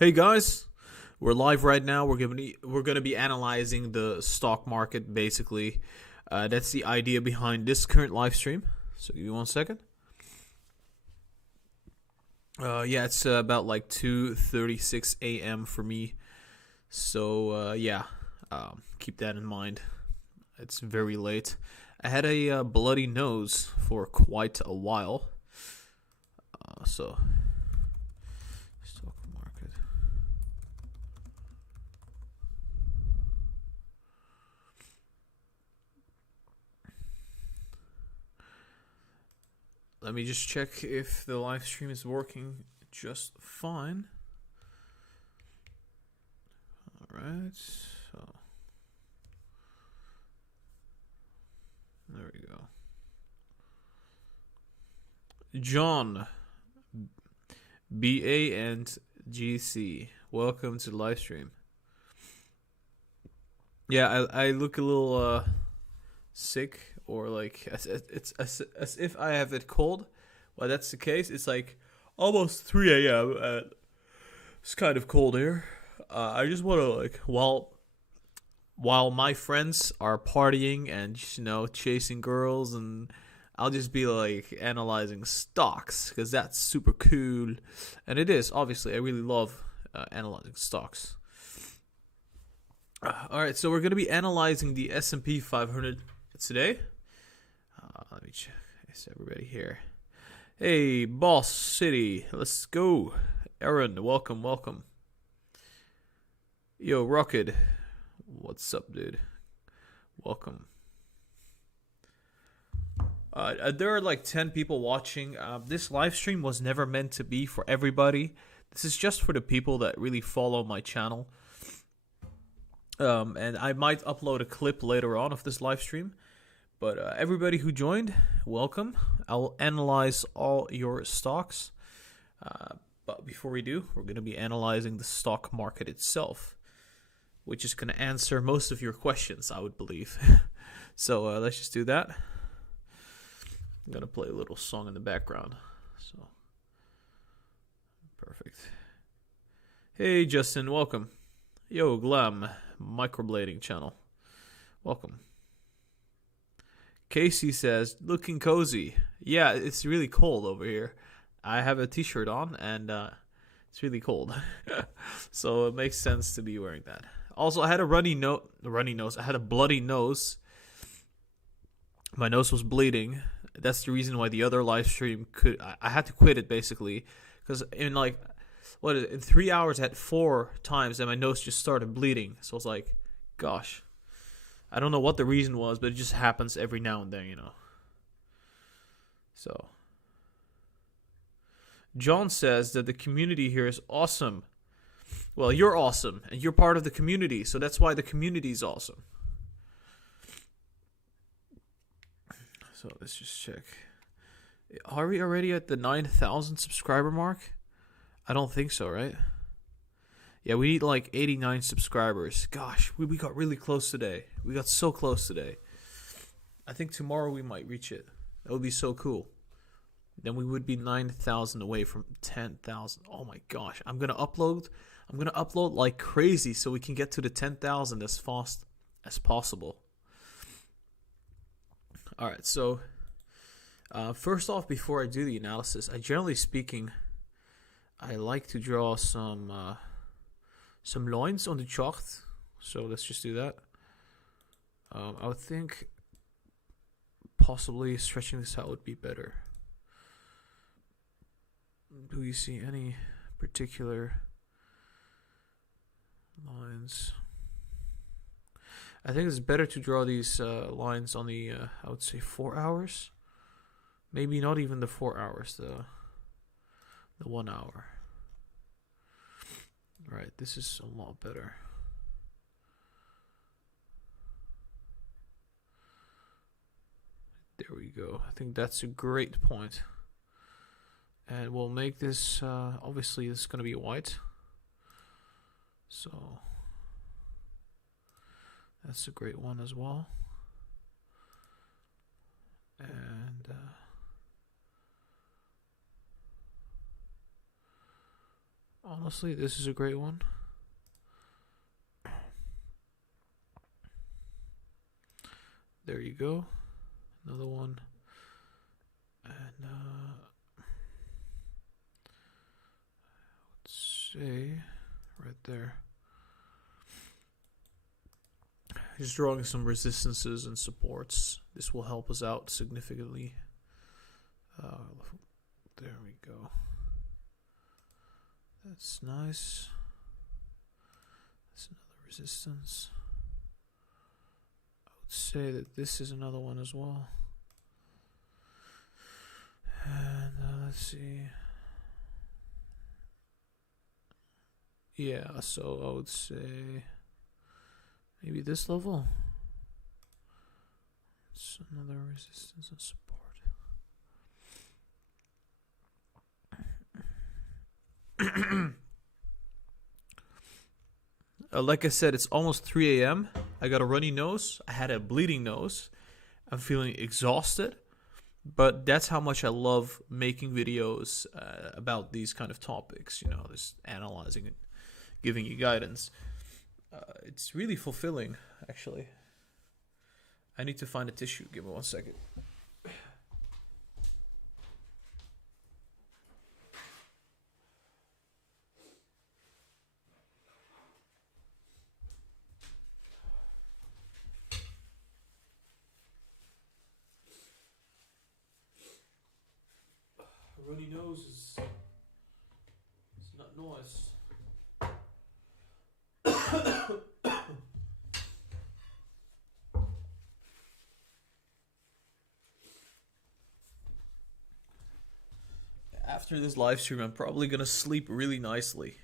Hey guys, we're live right now. We're gonna be analyzing the stock market basically. That's the idea behind this current live stream. So give me 1 second. Yeah, it's about like 2:36 a.m. for me. So keep that in mind. It's very late. I had a bloody nose for quite a while. So stock market. Let me just check if the live stream is working just fine. Alright, so there we go. John, BA and GC, welcome to the live stream. Yeah, I look a little sick, or like as if I have it cold. Well, that's the case. It's like almost 3 a.m. It's kind of cold here. I just want to while my friends are partying and chasing girls, and I'll just be like analyzing stocks because that's super cool, and it is obviously. I really love analyzing stocks. All right, so we're gonna be analyzing the S&P 500 today. Let me check. Is everybody here? Hey, Boss City, let's go. Aaron, welcome. Yo, Rocket, what's up, dude? Welcome. There are like 10 people watching. This live stream was never meant to be for everybody. This is just for the people that really follow my channel. And I might upload a clip later on of this live stream. But everybody who joined, welcome. I'll analyze all your stocks. But before we do, we're going to be analyzing the stock market itself, which is going to answer most of your questions, I would believe. So let's just do that. I'm going to play a little song in the background. So perfect. Hey, Justin, welcome. Yo, Glam, microblading channel. Welcome. Casey says, looking cozy. Yeah, it's really cold over here. I have a t-shirt on, and it's really cold. So it makes sense to be wearing that. Also, I had a runny nose. I had a bloody nose. My nose was bleeding. That's the reason why the other live stream I had to quit it, basically. Because in 3 hours I had 4 times, and my nose just started bleeding. So I was like, gosh. I don't know what the reason was, but it just happens every now and then, So, John says that the community here is awesome. Well, you're awesome, and you're part of the community, so that's why the community is awesome. So, let's just check. Are we already at the 9,000 subscriber mark? I don't think so, right? Yeah, we need like 89 subscribers. Gosh, we got really close today. We got so close today. I think tomorrow we might reach it. That would be so cool. Then we would be 9,000 away from 10,000. Oh my gosh. I'm going to upload like crazy so we can get to the 10,000 as fast as possible. All right, so first off, before I do the analysis, generally speaking, I like to draw some lines on the chart. So let's just do that. I would think possibly stretching this out would be better. Do you see any particular lines? I think it's better to draw these lines on the, I would say 4 hours. Maybe not even the 4 hours, the 1 hour. Right, this is a lot better. There we go. I think that's a great point. And we'll make this, obviously this is going to be white. So that's a great one as well. And Honestly, this is a great one. There you go. Another one. And let's say right there. Just drawing some resistances and supports. This will help us out significantly. There we go. That's nice. That's another resistance. I would say that this is another one as well. And let's see. Yeah, so I would say maybe this level. It's another resistance and support. Like I said, it's almost 3 a.m. I got a runny nose. I had a bleeding nose. I'm feeling exhausted. But that's how much I love making videos about these kind of topics. You know, just analyzing it, giving you guidance. It's really fulfilling, actually. I need to find a tissue. Give me 1 second. Runny nose is not nice. After this live stream, I'm probably gonna sleep really nicely,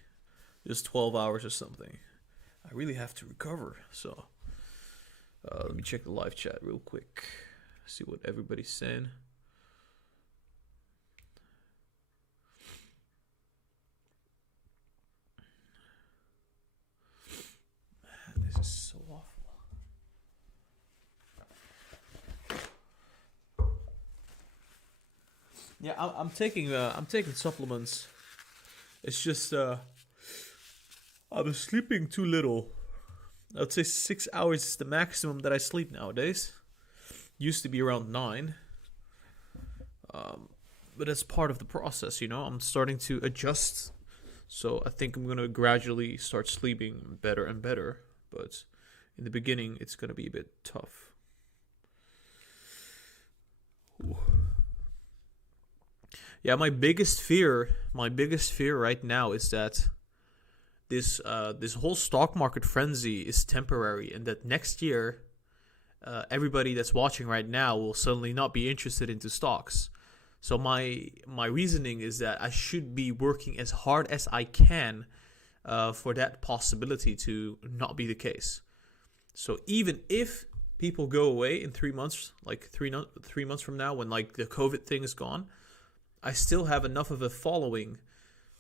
just 12 hours or something. I really have to recover, so let me check the live chat real quick, see what everybody's saying. This is so awful. Yeah, I'm taking supplements. It's just I'm sleeping too little. I'd say 6 hours is the maximum that I sleep nowadays. Used to be around 9. But that's part of the process, you know. I'm starting to adjust. So I think I'm gonna gradually start sleeping better and better. But in the beginning, it's gonna be a bit tough. Ooh. Yeah, my biggest fear right now is that this whole stock market frenzy is temporary, and that next year, everybody that's watching right now will suddenly not be interested into stocks. So my reasoning is that I should be working as hard as I can for that possibility to not be the case. So even if people go away in 3 months, like 3 months from now, when like the COVID thing is gone, I still have enough of a following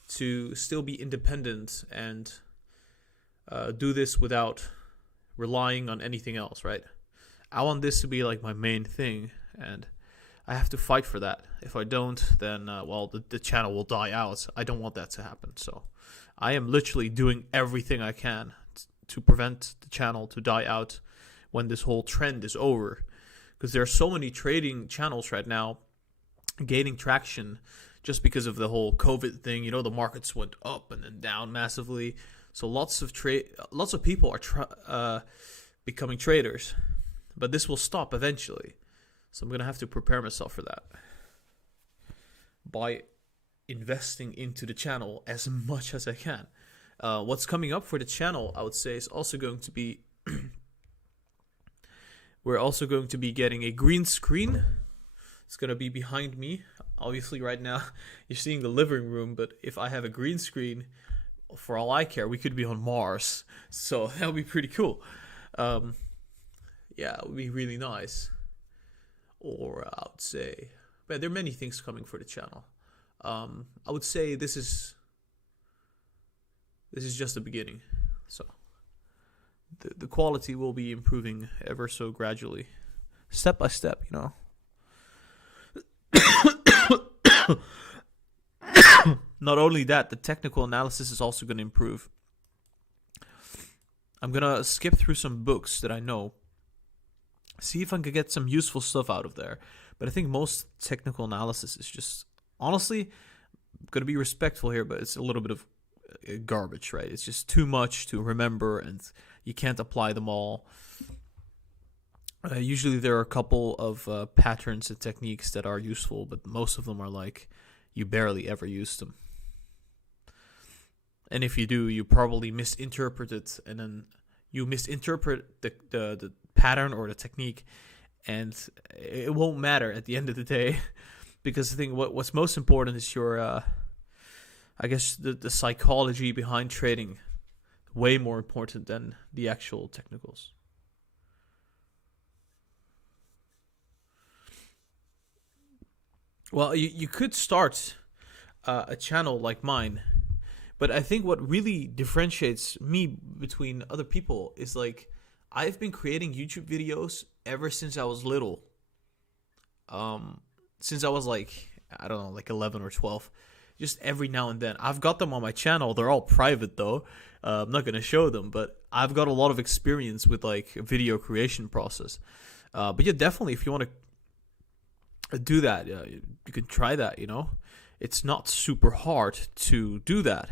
to still be independent and do this without relying on anything else, right? I want this to be like my main thing, and I have to fight for that. If I don't, then, the channel will die out. I don't want that to happen. So I am literally doing everything I can to prevent the channel to die out when this whole trend is over. Because there are so many trading channels right now gaining traction just because of the whole COVID thing. You know, the markets went up and then down massively. So lots of people are becoming traders. But this will stop eventually. So I'm going to have to prepare myself for that by investing into the channel as much as I can. What's coming up for the channel, I would say, is also going to be we're also going to be getting a green screen. It's going to be behind me. Obviously, right now, you're seeing the living room, but if I have a green screen, for all I care, we could be on Mars. So that would be pretty cool. Yeah, it would be really nice. Or I would say, but there are many things coming for the channel. I would say this is just the beginning. So the quality will be improving ever so gradually, step by step, you know. not only that, the technical analysis is also going to improve. I'm going to skip through some books that I know, see if I can get some useful stuff out of there. But I think most technical analysis is just, honestly, I'm going to be respectful here, but it's a little bit of garbage, right? It's just too much to remember, and you can't apply them all. Usually there are a couple of patterns and techniques that are useful, but most of them are like, you barely ever use them. And if you do, you probably misinterpret it, and then you misinterpret the pattern or the technique, and it won't matter at the end of the day. Because I think what's most important is your, I guess, the psychology behind trading. Way more important than the actual technicals. Well, you could start a channel like mine, but I think what really differentiates me between other people is like, I've been creating YouTube videos ever since I was little. Since I was like, I don't know, like 11 or 12. Just every now and then. I've got them on my channel. They're all private though. I'm not going to show them, but I've got a lot of experience with like video creation process. But yeah, definitely if you want to do that, you can try that, you know. It's not super hard to do that.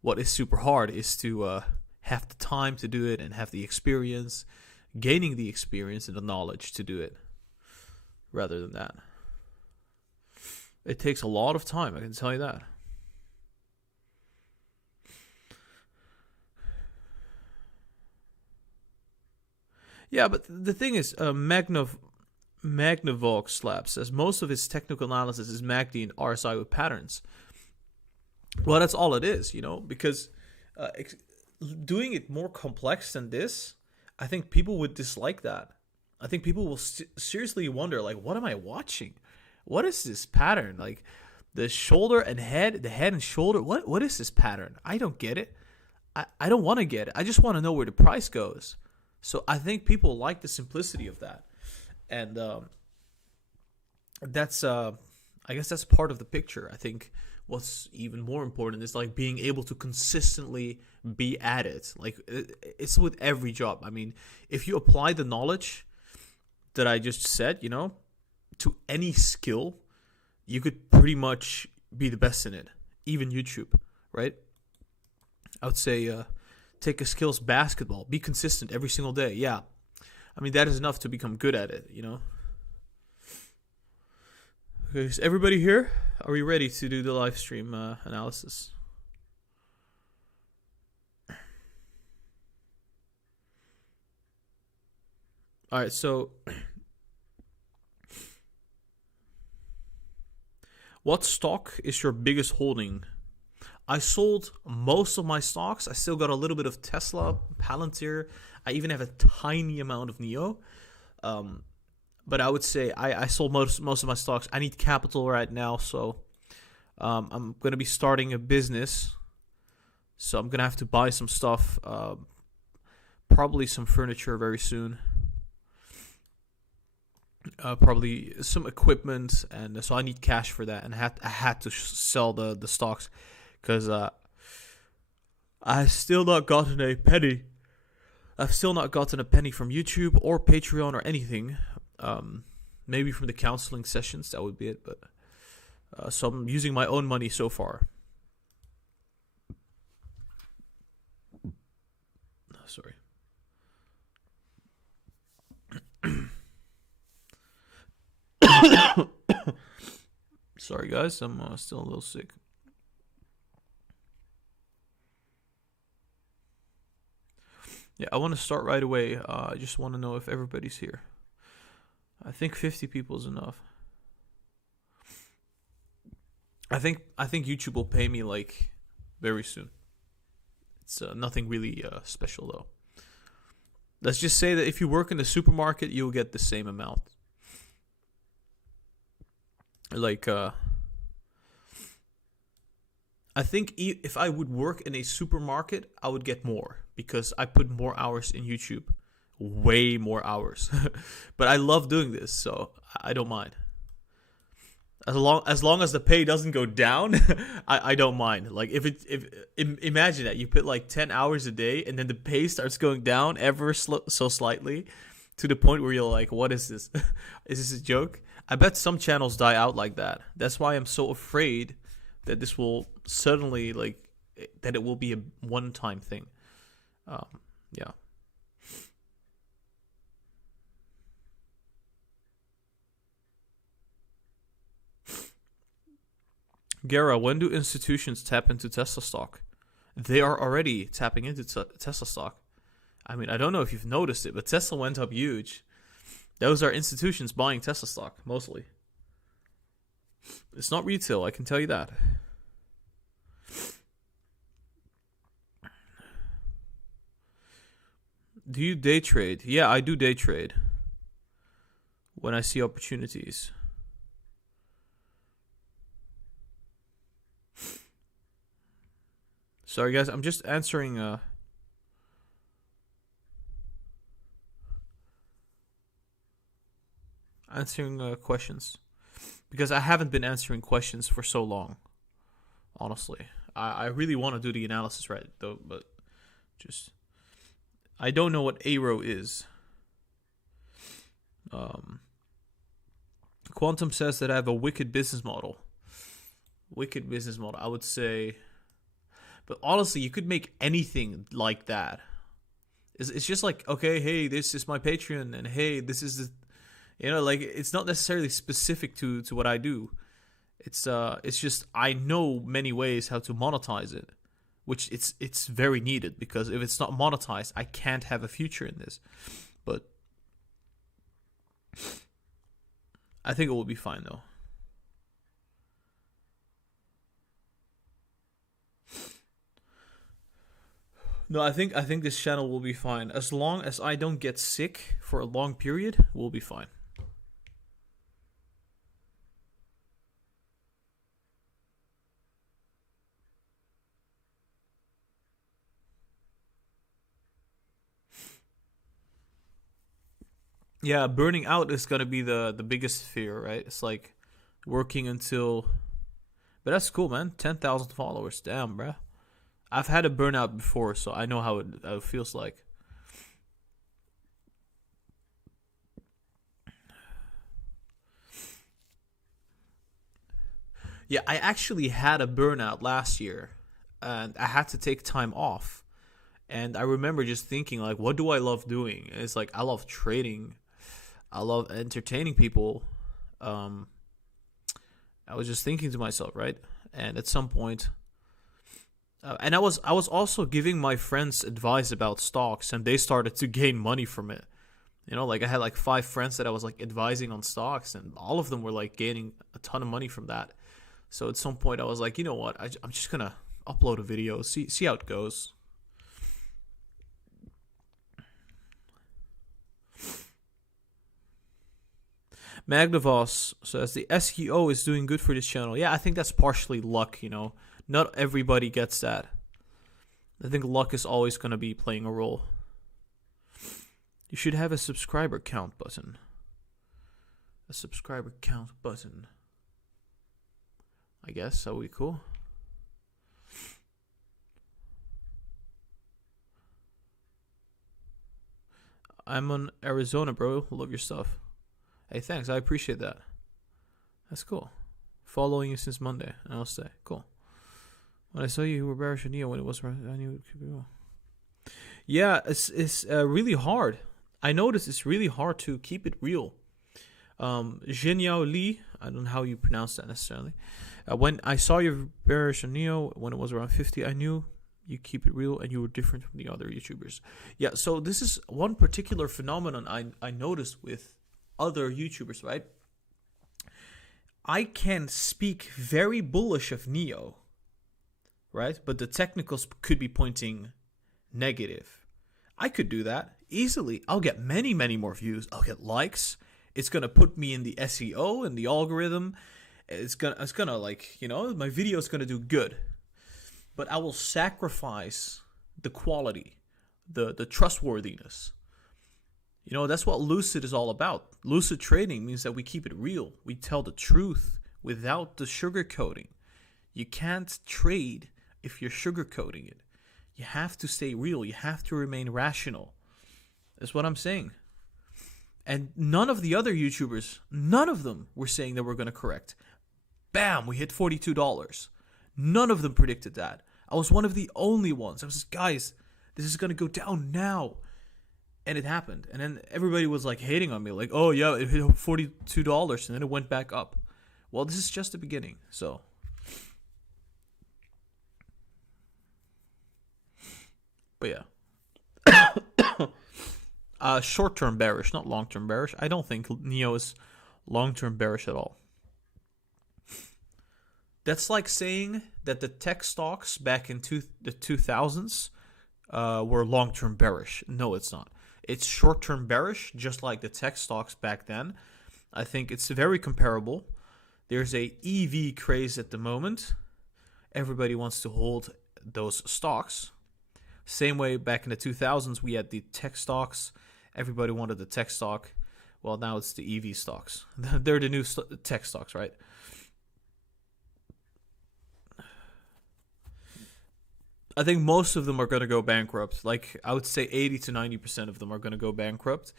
What is super hard is to have the time to do it and have the experience, gaining the experience and the knowledge to do it, rather than that. It takes a lot of time, I can tell you that. Yeah, but the thing is, Magnavox Lab says most of his technical analysis is MACD and RSI with patterns. Well, that's all it is, you know, because doing it more complex than this, I think people would dislike that. I think people will seriously wonder, like, what am I watching? What is this pattern? Like, the shoulder and head, the head and shoulder, what is this pattern? I don't get it. I don't want to get it. I just want to know where the price goes. So I think people like the simplicity of that. And that's, I guess that's part of the picture. I think what's even more important is like being able to consistently be at it. Like, it's with every job. I mean, if you apply the knowledge that I just said, you know, to any skill, you could pretty much be the best in it. Even YouTube, right? I would say take a skills basketball. Be consistent every single day. Yeah. I mean, that is enough to become good at it, you know? Okay, is everybody here? Are we ready to do the live stream analysis? All right, so what stock is your biggest holding? I sold most of my stocks. I still got a little bit of Tesla, Palantir. I even have a tiny amount of NEO. But I would say I sold most of my stocks. I need capital right now, so I'm going to be starting a business. So I'm going to have to buy some stuff, probably some furniture very soon. Probably some equipment, and so I need cash for that. And I had to sell the stocks because I still not gotten a penny. I've still not gotten a penny from YouTube or Patreon or anything. Maybe from the counseling sessions, that would be it. But so I'm using my own money so far. Sorry. Sorry, guys. I'm still a little sick. Yeah, I want to start right away. I just want to know if everybody's here. I think 50 people is enough. I think YouTube will pay me like very soon. It's nothing really special though. Let's just say that if you work in the supermarket, you'll get the same amount. Like, I think if I would work in a supermarket, I would get more because I put more hours in YouTube. Way more hours. But I love doing this, so I don't mind. As long as the pay doesn't go down, I don't mind. Like imagine that you put like 10 hours a day and then the pay starts going down ever so slightly to the point where you're like, what is this? Is this a joke? I bet some channels die out like that. That's why I'm so afraid that this will suddenly that it will be a one-time thing. Yeah. Gara, when do institutions tap into Tesla stock? They are already tapping into Tesla stock. I mean, I don't know if you've noticed it, but Tesla went up huge. Those are institutions buying Tesla stock, mostly. It's not retail, I can tell you that. Do you day trade? Yeah, I do day trade. When I see opportunities. Sorry, guys, I'm just answering questions because I haven't been answering questions for so long. Honestly, I really want to do the analysis right though, but just I don't know what ARO is. Quantum says that I have a wicked business model. Wicked business model, I would say. But honestly, you could make anything like that. It's just like, okay, hey, this is my Patreon, and hey, this is the, like it's not necessarily specific to what I do. It's just I know many ways how to monetize it, which it's very needed because if it's not monetized, I can't have a future in this. But I think it will be fine though. No, I think this channel will be fine. As long as I don't get sick for a long period, we'll be fine. Yeah, burning out is gonna be the biggest fear, right? It's like working until, but that's cool, man. 10,000 followers, damn, bruh. I've had a burnout before, so I know how it feels like. Yeah, I actually had a burnout last year, and I had to take time off. And I remember just thinking, like, what do I love doing? And it's like I love trading, I love entertaining people. I was just thinking to myself, right? And at some point, and I was also giving my friends advice about stocks, and they started to gain money from it. Like I had like 5 friends that I was like advising on stocks, and all of them were like gaining a ton of money from that. So at some point, I was like, you know what? I'm just gonna upload a video, see how it goes. Magnavoss says the SEO is doing good for this channel. Yeah, I think that's partially luck. Not everybody gets that. I think luck is always going to be playing a role. You should have a subscriber count button. A subscriber count button. I guess, that would be cool. I'm on Arizona, bro. Love your stuff. Hey, thanks. I appreciate that. That's cool. Following you since Monday, and I'll stay. Cool. When I saw you were bearish on NEO when it was, I knew it could be wrong. Yeah, it's really hard. I noticed it's really hard to keep it real. Jinyao Li, I don't know how you pronounce that necessarily. When I saw you bearish on NEO when it was around 50, I knew you keep it real and you were different from the other YouTubers. Yeah, so this is one particular phenomenon I noticed with other YouTubers, right? I can speak very bullish of NEO, right? But the technicals could be pointing negative. I could do that easily. I'll get many, many more views. I'll get likes. It's gonna put me in the SEO and the algorithm. It's gonna like, my video is gonna do good. But I will sacrifice the quality, the trustworthiness. That's what Lucid is all about. Lucid trading means that we keep it real. We tell the truth. without the sugarcoating. You can't trade if you're sugarcoating it. You have to stay real. You have to remain rational. That's what I'm saying. And none of the other YouTubers, none of them were saying that we're going to correct. Bam, we hit $42. None of them predicted that. I was one of the only ones. I was just, guys, this is going to go down now. And it happened. And then everybody was like hating on me. Like, oh yeah, it hit $42 and then it went back up. Well, this is just the beginning. So. But yeah. Short-term bearish, not long-term bearish. I don't think NIO is long-term bearish at all. That's like saying that the tech stocks back in the 2000s were long-term bearish. No, it's not. It's short-term bearish, just like the tech stocks back then. I think it's very comparable. There's a EV craze at the moment. Everybody wants to hold those stocks. Same way back in the 2000s, we had the tech stocks. Everybody wanted the tech stock. Well, now it's the EV stocks. They're the new tech stocks, right? I think most of them are going to go bankrupt. Like, I would say 80 to 90% of them are going to go bankrupt.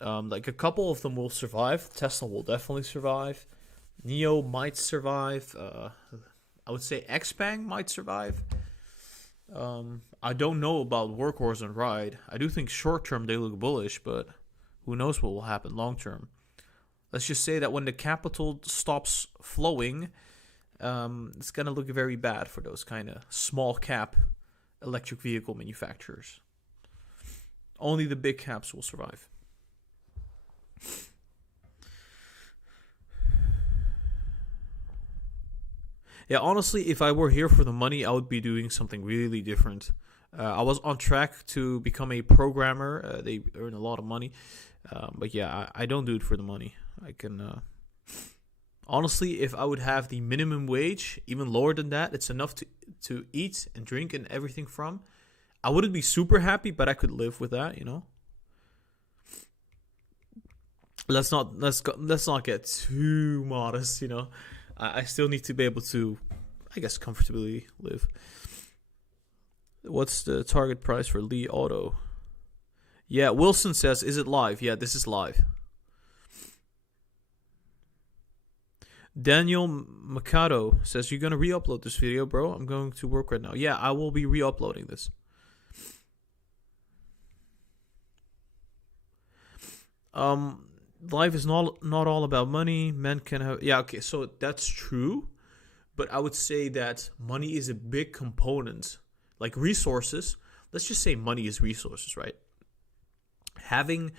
Like, a couple of them will survive. Tesla will definitely survive. NIO might survive. I would say XPeng might survive. I don't know about Workhorse and Ride. I do think short term they look bullish, but who knows what will happen long term. Let's just say that when the capital stops flowing, it's going to look very bad for those kind of small cap electric vehicle manufacturers. Only the big caps will survive. Yeah, honestly, if I were here for the money, I would be doing something really different. I was on track to become a programmer. They earn a lot of money. But yeah, I don't do it for the money. I can... honestly, if I would have the minimum wage, even lower than that, it's enough to eat and drink and everything from. I wouldn't be super happy, but I could live with that, you know? Let's not get too modest, you know? I still need to be able to, I guess, comfortably live. What's the target price for Li Auto? Yeah, Wilson says, is it live? Yeah, this is live. Daniel Mikado says, you're going to re-upload this video, bro? I'm going to work right now. Yeah, I will be re-uploading this. Life is not all about money. Men can have... Yeah, okay, so that's true. But I would say that money is a big component. Like resources. Let's just say money is resources, right? Having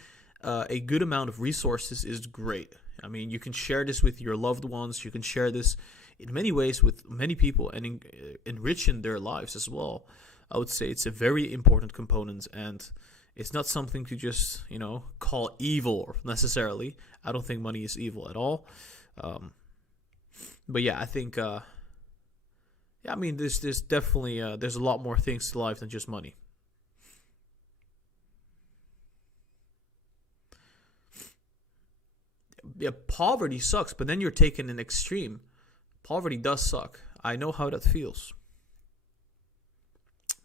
a good amount of resources is great. I mean, you can share this with your loved ones. You can share this in many ways with many people and enriching their lives as well. I would say it's a very important component, and it's not something to just, you know, call evil necessarily. I don't think money is evil at all. But yeah, I think, yeah, I mean, there's definitely, there's a lot more things to life than just money. Yeah, poverty sucks, but then you're taking an extreme. Poverty does suck. I know how that feels.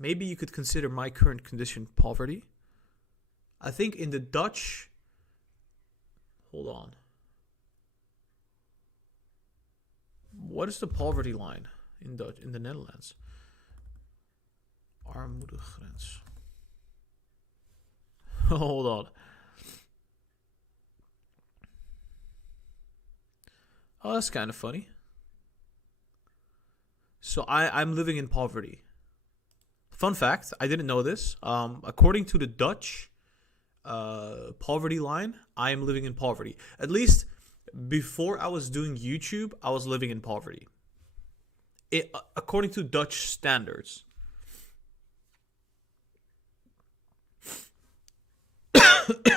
Maybe you could consider my current condition poverty. I think in the Dutch... Hold on. What is the poverty line in the Netherlands? Armoedegrens. Hold on. Oh, that's kind of funny. So I'm living in poverty. Fun fact, I didn't know this. According to the Dutch poverty line, I am living in poverty. At least before I was doing YouTube, I was living in poverty. According to Dutch standards.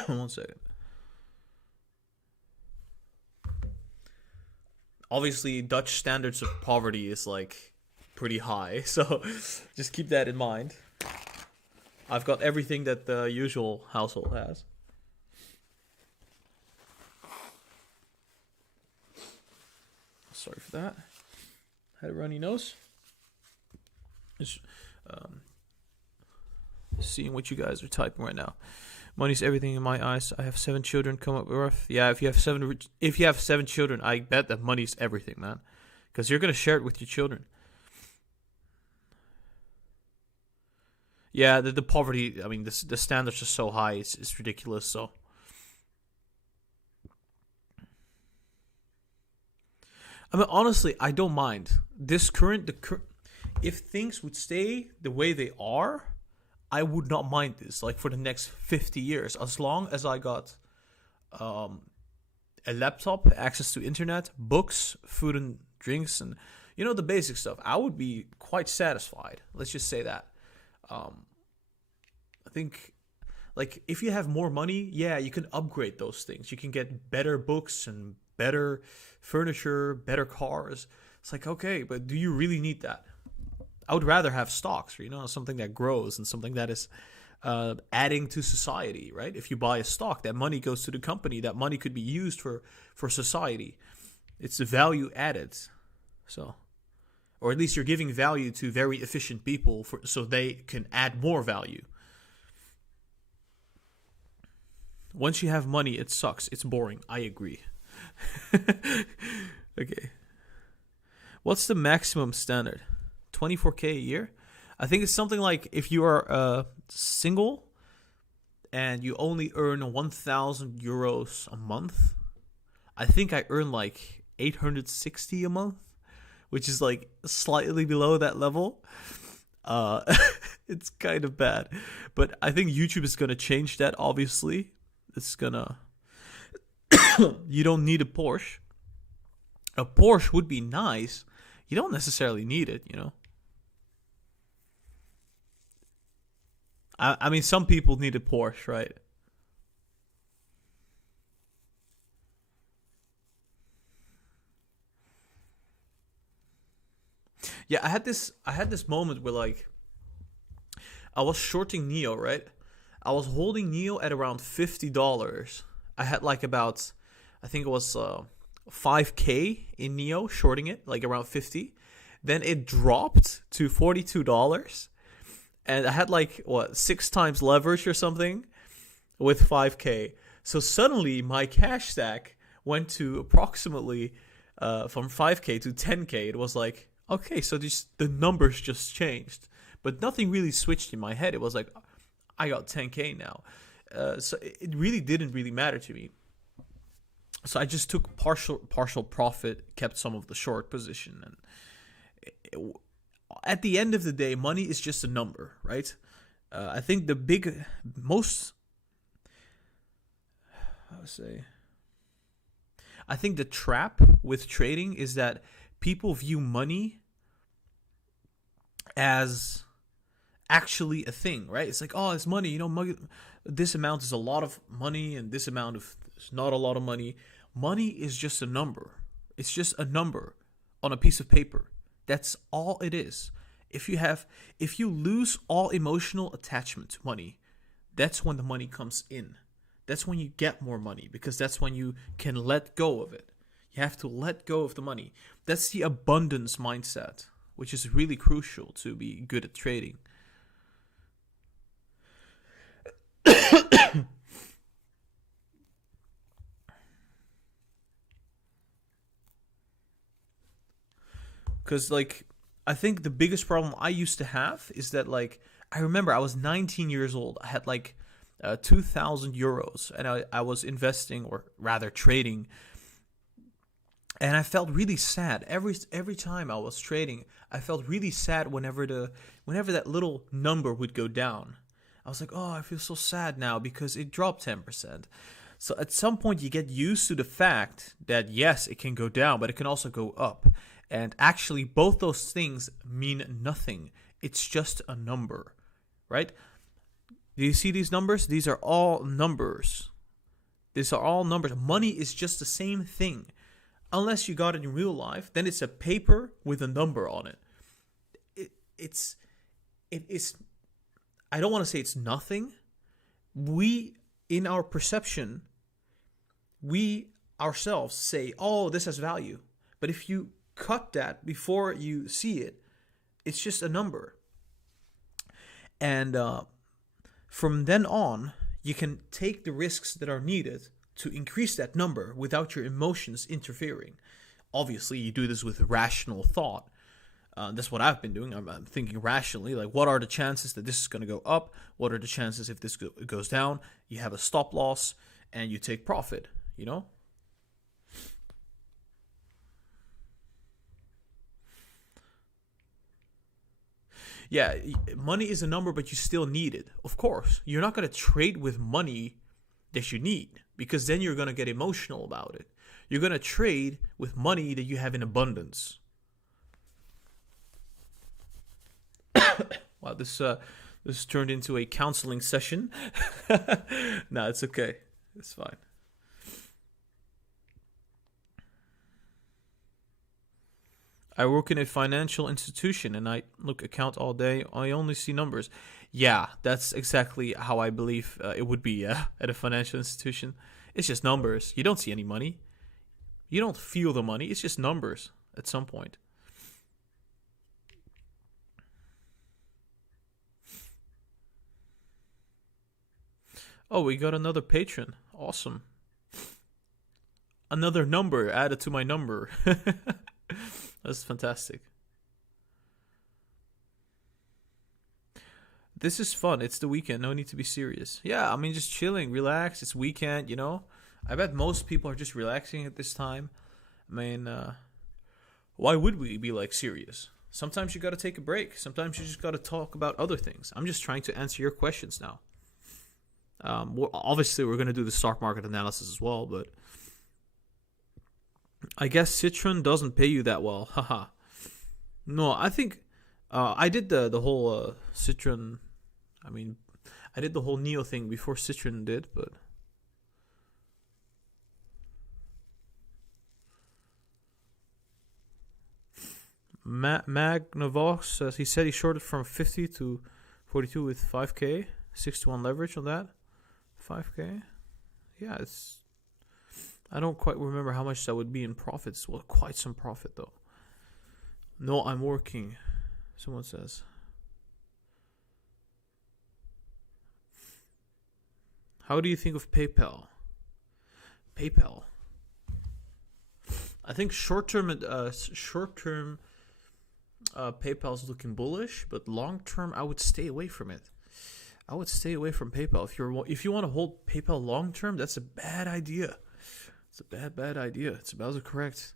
One second. Obviously, Dutch standards of poverty is like pretty high, so just keep that in mind. I've got everything that the usual household has. Sorry for that. Had a runny nose. Just seeing what you guys are typing right now. Money's everything in my eyes. I have 7 children. Come up with rough. Yeah, if you have 7 children, I bet that money's everything, man. Because you're gonna share it with your children. Yeah, the poverty. I mean, the standards are so high. It's ridiculous. So. I mean, honestly, I don't mind if things would stay the way they are, I would not mind this. Like for the next 50 years, as long as I got a laptop, access to internet, books, food and drinks, and the basic stuff, I would be quite satisfied. Let's just say that. I think, like, if you have more money, yeah, you can upgrade those things. You can get better books and better furniture, better cars. It's like, okay, but do you really need that? I would rather have stocks, something that grows and something that is adding to society, right? If you buy a stock, that money goes to the company. That money could be used for society. It's the value added. So, or at least you're giving value to very efficient people so they can add more value. Once you have money, it sucks. It's boring. I agree. Okay. What's the maximum standard? 24K a year? I think it's something like if you are single and you only earn 1,000 euros a month. I think I earn like 860 a month, which is like slightly below that level. It's kind of bad. But I think YouTube is going to change that, obviously. It's going to... You don't need a Porsche. A Porsche would be nice. You don't necessarily need it, I mean, some people need a Porsche, right? Yeah, I had this moment where, like, I was shorting Neo, right? I was holding Neo at around $50. I had like about, I think it was 5K in Neo, shorting it, like around 50. Then it dropped to $42. And I had like, 6 times leverage or something with 5K. So suddenly my cash stack went to approximately from 5K to 10K. It was like, okay, so the numbers just changed. But nothing really switched in my head. It was like, I got 10K now. So it really didn't really matter to me. So I just took partial profit, kept some of the short position. And at the end of the day, money is just a number, right? I think I think the trap with trading is that people view money as actually a thing, right? It's like, oh, it's money, this amount is a lot of money and this amount is not a lot of money. Money is just a number. It's just a number on a piece of paper. That's all it is. If you lose all emotional attachment to money, that's when the money comes in. That's when you get more money, because that's when you can let go of it. You have to let go of the money. That's the abundance mindset, which is really crucial to be good at trading. Because, like, I think the biggest problem I used to have is that, like, I remember I was 19 years old. I had, like, 2,000 euros, and I was investing, or rather trading. And I felt really sad. Every time I was trading, I felt really sad whenever that little number would go down. I was like, oh, I feel so sad now because it dropped 10%. So at some point you get used to the fact that, yes, it can go down, but it can also go up. And actually, both those things mean nothing. It's just a number, right? Do you see these numbers? These are all numbers. These are all numbers. Money is just the same thing. Unless you got it in real life, then it's a paper with a number on it. It is. I don't want to say it's nothing. In our perception, we ourselves say, oh, this has value. But if you cut that before you see it. It's just a number. And from then on, you can take the risks that are needed to increase that number without your emotions interfering. Obviously, you do this with rational thought. That's what I've been doing. I'm thinking rationally, like, what are the chances that this is going to go up? What are the chances if this goes down? You have a stop loss and you take profit, you know? Yeah, money is a number, but you still need it. Of course, you're not going to trade with money that you need, because then you're going to get emotional about it. You're going to trade with money that you have in abundance. Wow, this turned into a counseling session. No, it's okay. It's fine. I work in a financial institution and I look account all day. I only see numbers. Yeah, that's exactly how I believe it would be at a financial institution. It's just numbers. You don't see any money. You don't feel the money. It's just numbers at some point. Oh, we got another patron. Awesome. Another number added to my number. That's fantastic. This is fun. It's the weekend. No need to be serious. Yeah, I mean, just chilling, relax. It's weekend, you know. I bet most people are just relaxing at this time. I mean, why would we be like serious? Sometimes you got to take a break. Sometimes you just got to talk about other things. I'm just trying to answer your questions now. Obviously, we're going to do the stock market analysis as well, but I guess Citron doesn't pay you that well. Haha. No, I think I did the whole Citron. I mean, I did the whole Neo thing before Citron did, but Magnavox says he said he shorted from 50 to 42 with 5k, 6-to-1 leverage on that. 5k. Yeah, it's. I don't quite remember how much that would be in profits. Well, quite some profit though. No, I'm working. Someone says. How do you think of PayPal? PayPal. I think short-term PayPal's looking bullish, but long-term I would stay away from it. I would stay away from PayPal. If you want to hold PayPal long-term, that's a bad idea. It's a bad idea. It's about to correct.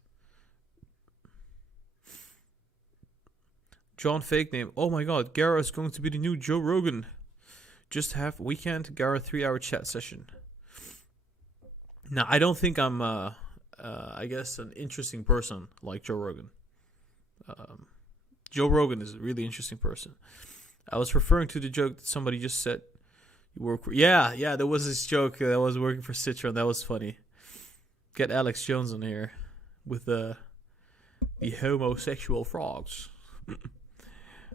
John Fake Name. Oh my god, Gara is going to be the new Joe Rogan. Just have weekend Gara 3-hour chat session. Now, I don't think I'm, I guess, an interesting person like Joe Rogan. Joe Rogan is a really interesting person. I was referring to the joke that somebody just said. You work for, yeah, there was this joke that was working for Citron. That was funny. Get Alex Jones on here with the homosexual frogs.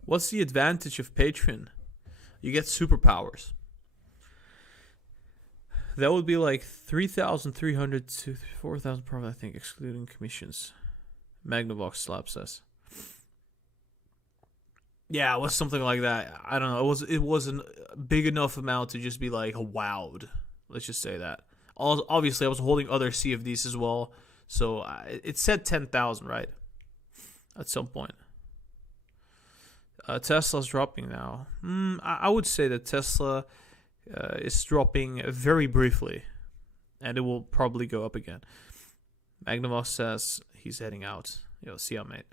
What's the advantage of Patreon? You get superpowers. That would be like 3,300 to 4,000 profit, I think, excluding commissions. Magnavox Slab says. Yeah, it was something like that. I don't know. It wasn't a big enough amount to just be like wowed. Let's just say that. Obviously, I was holding other CFDs as well, so it said 10,000, right? At some point. Tesla's dropping now. I would say that Tesla is dropping very briefly, and it will probably go up again. Magnavox says he's heading out. Yo, see ya, mate.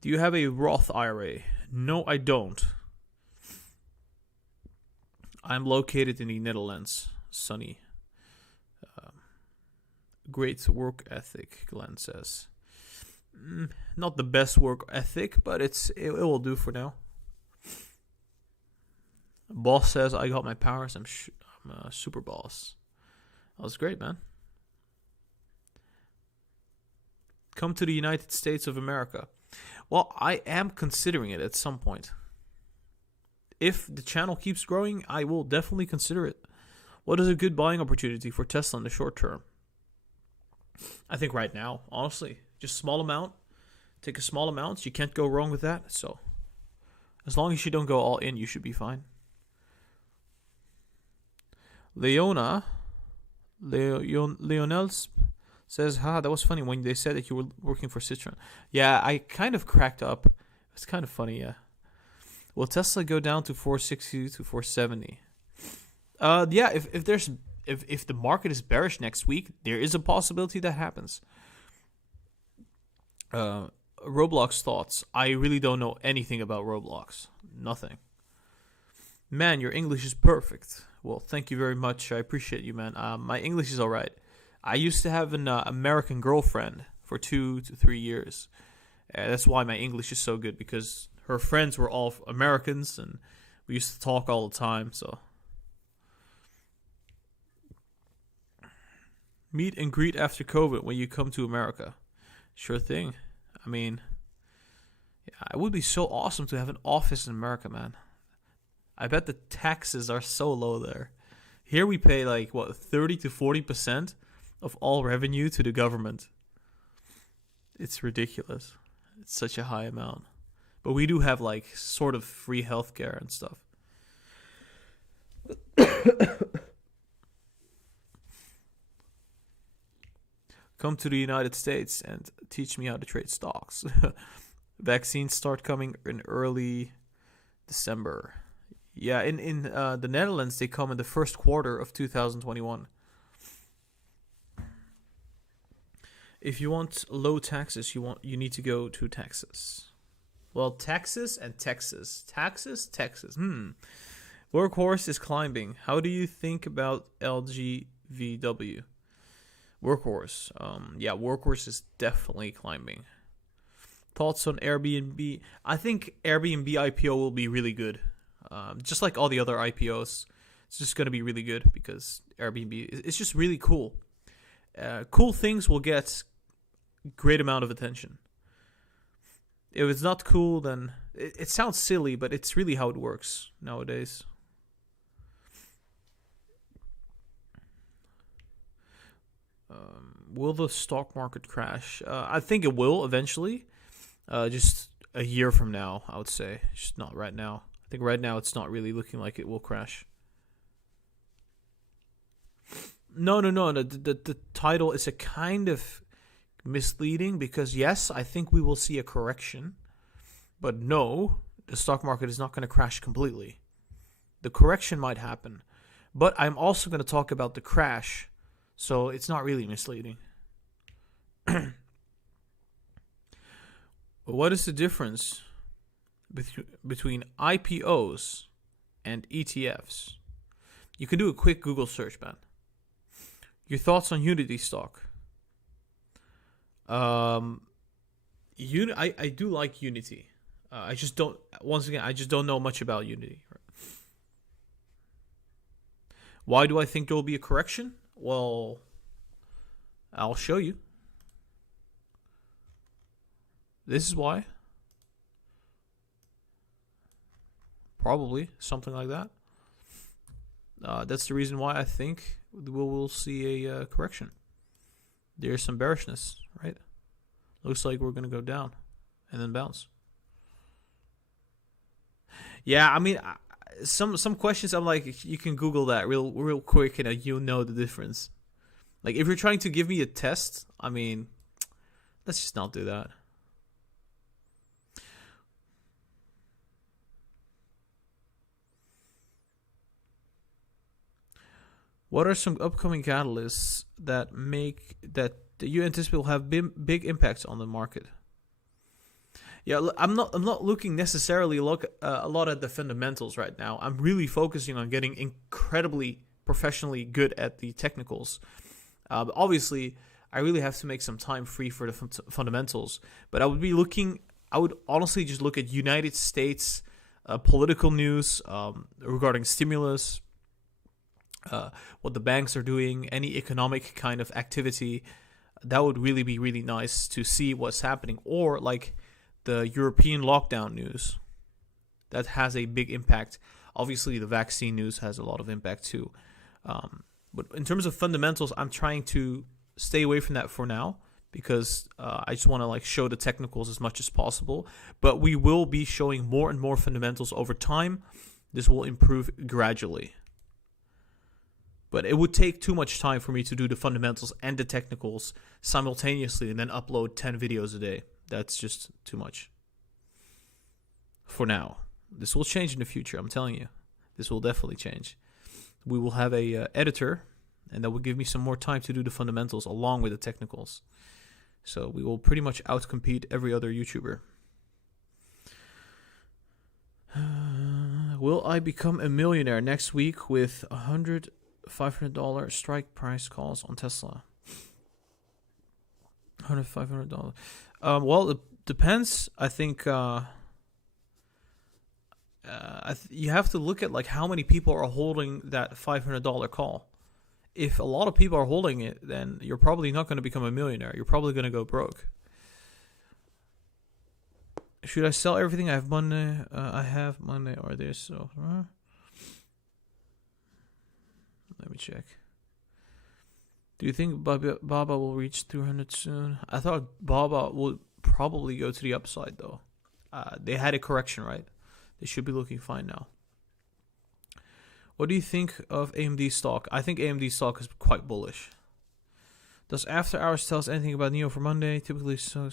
Do you have a Roth IRA? No, I don't. I'm located in the Netherlands. Sunny. Great work ethic, Glenn says. Not the best work ethic, but it will do for now. Boss says, I got my powers. I'm a super boss. That was great, man. Come to the United States of America. Well, I am considering it at some point. If the channel keeps growing, I will definitely consider it. What is a good buying opportunity for Tesla in the short term? I think right now, honestly, just small amount. Take a small amount. You can't go wrong with that. So as long as you don't go all in, you should be fine. Leonel says, that was funny when they said that you were working for Citron. Yeah, I kind of cracked up. It's kind of funny, yeah. Will Tesla go down to 460 to 470? Yeah, if the market is bearish next week, there is a possibility that happens. Roblox thoughts. I really don't know anything about Roblox. Nothing. Man, your English is perfect. Well, thank you very much. I appreciate you, man. My English is all right. I used to have an American girlfriend for 2 to 3 years. That's why my English is so good, because her friends were all Americans, and we used to talk all the time. So, meet and greet after COVID when you come to America. Sure thing. I mean, yeah, it would be so awesome to have an office in America, man. I bet the taxes are so low there. Here we pay 30 to 40% of all revenue to the government. It's ridiculous. It's such a high amount. But we do have sort of free healthcare and stuff. Come to the United States and teach me how to trade stocks. Vaccines start coming in early December. Yeah, in the Netherlands, they come in the first quarter of 2021. If you want low taxes, you need to go to Texas. Well, Texas and Texas. Texas. Workhorse is climbing. How do you think about LGVW? Workhorse. Yeah, Workhorse is definitely climbing. Thoughts on Airbnb? I think Airbnb IPO will be really good. Just like all the other IPOs, it's just going to be really good because Airbnb is just really cool. Cool things will get great amount of attention. If it's not cool, then it sounds silly, but it's really how it works nowadays. Will the stock market crash? I think it will eventually. Just a year from now, I would say. Just not right now. I think right now it's not really looking like it will crash. No. The title is a kind of misleading because, yes, I think we will see a correction. But no, the stock market is not going to crash completely. The correction might happen. But I'm also going to talk about the crash. So it's not really misleading. What is the difference between IPOs and ETFs? You can do a quick Google search, man. Your thoughts on Unity stock? I do like Unity. I just don't. Once again, I just don't know much about Unity. Why do I think there will be a correction? Well, I'll show you. This is why. Probably something like that. That's the reason why I think we'll see a correction. There's some bearishness, right? Looks like we're going to go down and then bounce. Yeah, I mean, some questions I'm like, you can Google that real quick and you'll know the difference. Like, if you're trying to give me a test, I mean, let's just not do that. What are some upcoming catalysts that you anticipate will have big impacts on the market? Yeah, I'm not looking necessarily a lot at the fundamentals right now. I'm really focusing on getting incredibly professionally good at the technicals. Obviously, I really have to make some time free for the fundamentals. But I would honestly just look at United States political news regarding stimulus. What the banks are doing, any economic kind of activity, that would really be really nice to see what's happening. Or like the European lockdown news, that has a big impact. Obviously, the vaccine news has a lot of impact too. But in terms of fundamentals, I'm trying to stay away from that for now because I just want to like show the technicals as much as possible. But we will be showing more and more fundamentals over time. This will improve gradually. But it would take too much time for me to do the fundamentals and the technicals simultaneously and then upload 10 videos a day. That's just too much. For now. This will change in the future, I'm telling you. This will definitely change. We will have a editor, and that will give me some more time to do the fundamentals along with the technicals. So we will pretty much outcompete every other YouTuber. Will I become a millionaire next week with $500 strike price calls on Tesla? $500. Well, it depends. I think you have to look at like how many people are holding that $500 call. If a lot of people are holding it, then you're probably not going to become a millionaire. You're probably going to go broke. Should I sell everything I have money? I have money or this. So, let me check. Do you think Baba will reach 200 soon? I thought Baba would probably go to the upside though. They had a correction, right? They should be looking fine now. What do you think of AMD stock? I think AMD stock is quite bullish. Does after hours tell us anything about NEO for Monday? Typically, so.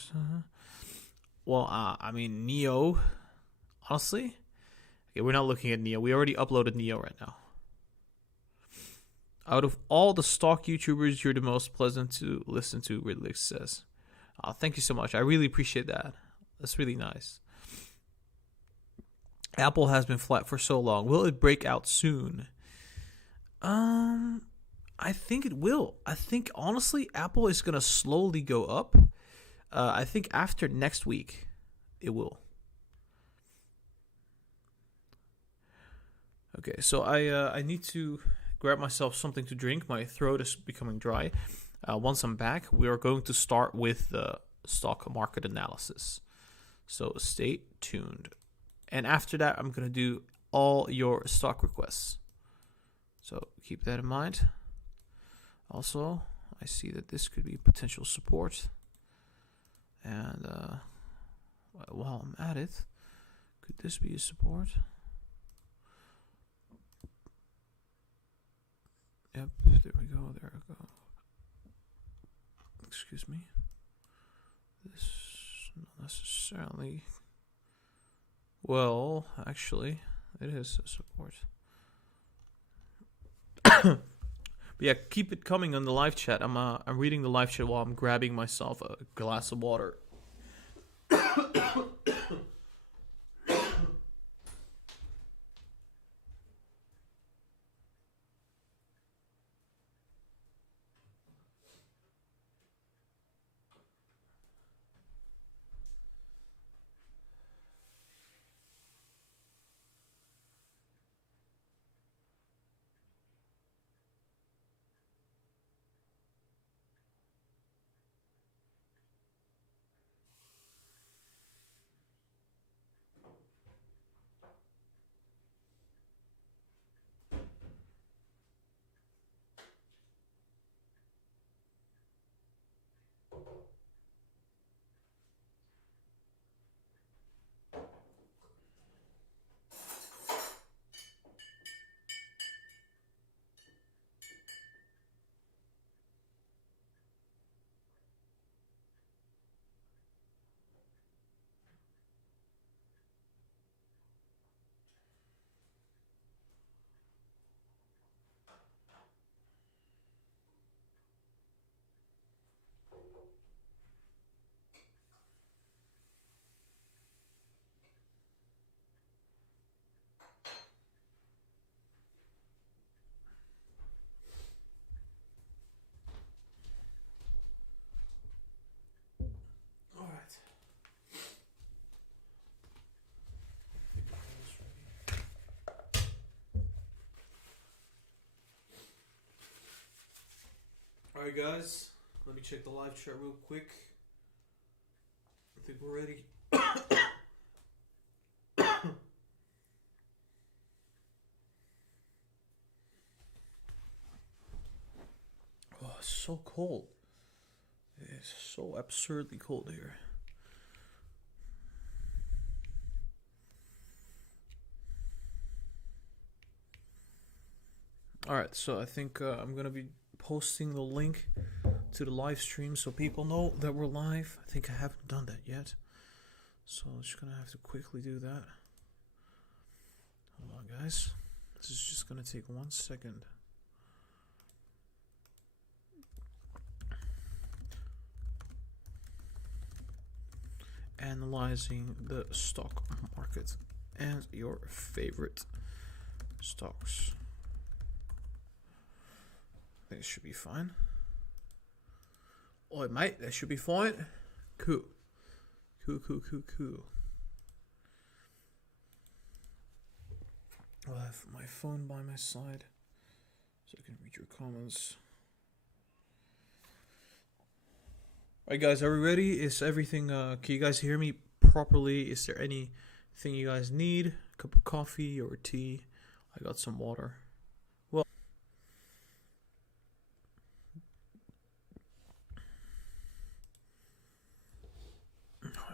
Well, I mean NEO. Honestly, okay, we're not looking at NEO. We already uploaded NEO right now. Out of all the stock YouTubers, you're the most pleasant to listen to. Ridley says. Thank you so much. I really appreciate that. That's really nice. Apple has been flat for so long. Will it break out soon? I think it will. I think, honestly, Apple is going to slowly go up. I think after next week, it will. Okay, so I need to grab myself something to drink. My throat is becoming dry. Once I'm back, we are going to start with the stock market analysis. So stay tuned. And after that, I'm going to do all your stock requests. So keep that in mind. Also, I see that this could be potential support. And while I'm at it, could this be a support? Yep, there we go, there we go. Excuse me. This not necessarily... Well, actually, it is a support. But yeah, keep it coming on the live chat. I'm reading the live chat while I'm grabbing myself a glass of water. Alright guys, let me check the live chat real quick. I think we're ready. Oh, it's so cold. Yeah. It's so absurdly cold here. Alright, so I think I'm going to be posting the link to the live stream so people know that we're live. I think I haven't done that yet. So I'm just going to have to quickly do that. Hold on, guys. This is just going to take 1 second. Analyzing the stock market and your favorite stocks. I think it should be fine. Oh, mate, that should be fine. Cool. Cool. I'll have my phone by my side so I can read your comments. Alright guys, are we ready? Is everything, can you guys hear me properly? Is there anything you guys need? A cup of coffee or tea? I got some water. Well,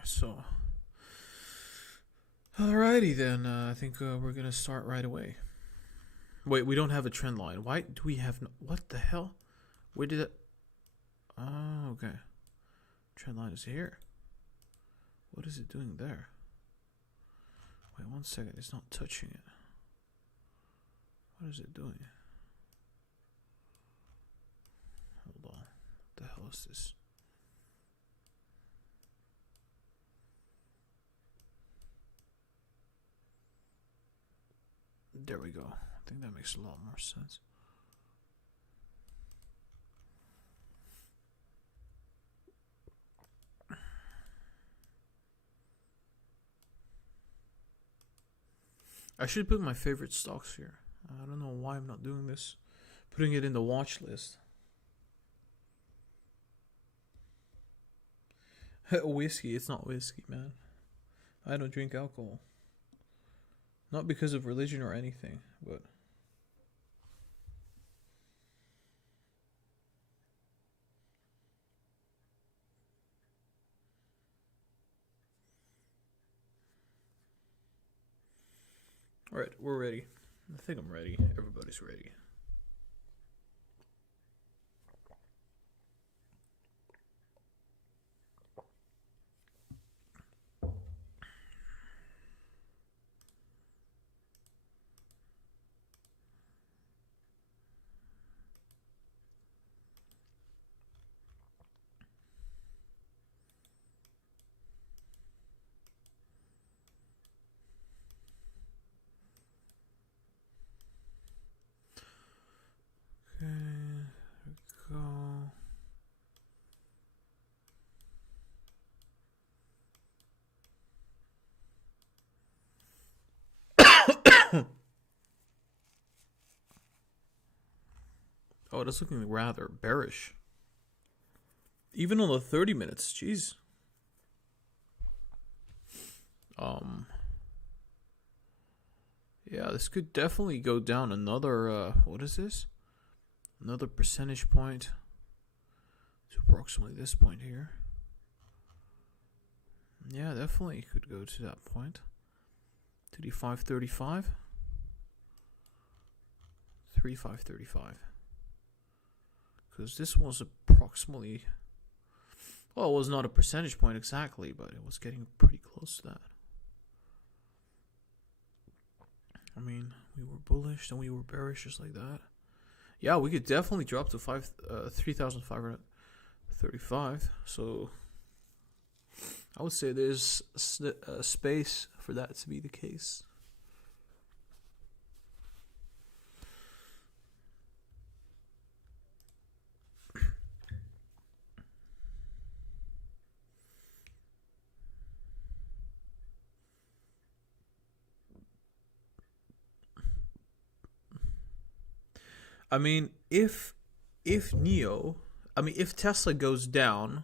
so, alrighty then, I think we're gonna start right away. Wait, we don't have a trend line. Why do we have, what the hell? Where did it, oh, okay. Trend line is here. What is it doing there? Wait 1 second, it's not touching it. What is it doing? Hold on. What the hell is this? There we go. I think that makes a lot more sense. I should put my favorite stocks here. I don't know why I'm not doing this. Putting it in the watch list. Whiskey, it's not whiskey, man. I don't drink alcohol. Not because of religion or anything, but... Alright, we're ready. I think I'm ready. Everybody's ready. Okay, there we go. Oh, that's looking rather bearish. Even on the 30 minutes, jeez. Yeah, this could definitely go down another, what is this? Another percentage point to approximately this point here. Yeah, definitely could go to that point. To the 535. 3535. Because this was approximately, well, it was not a percentage point exactly, but it was getting pretty close to that. I mean, we were bullish, then we were bearish, just like that. Yeah, we could definitely drop to 3,535. So I would say there's space for that to be the case. I mean, if Tesla goes down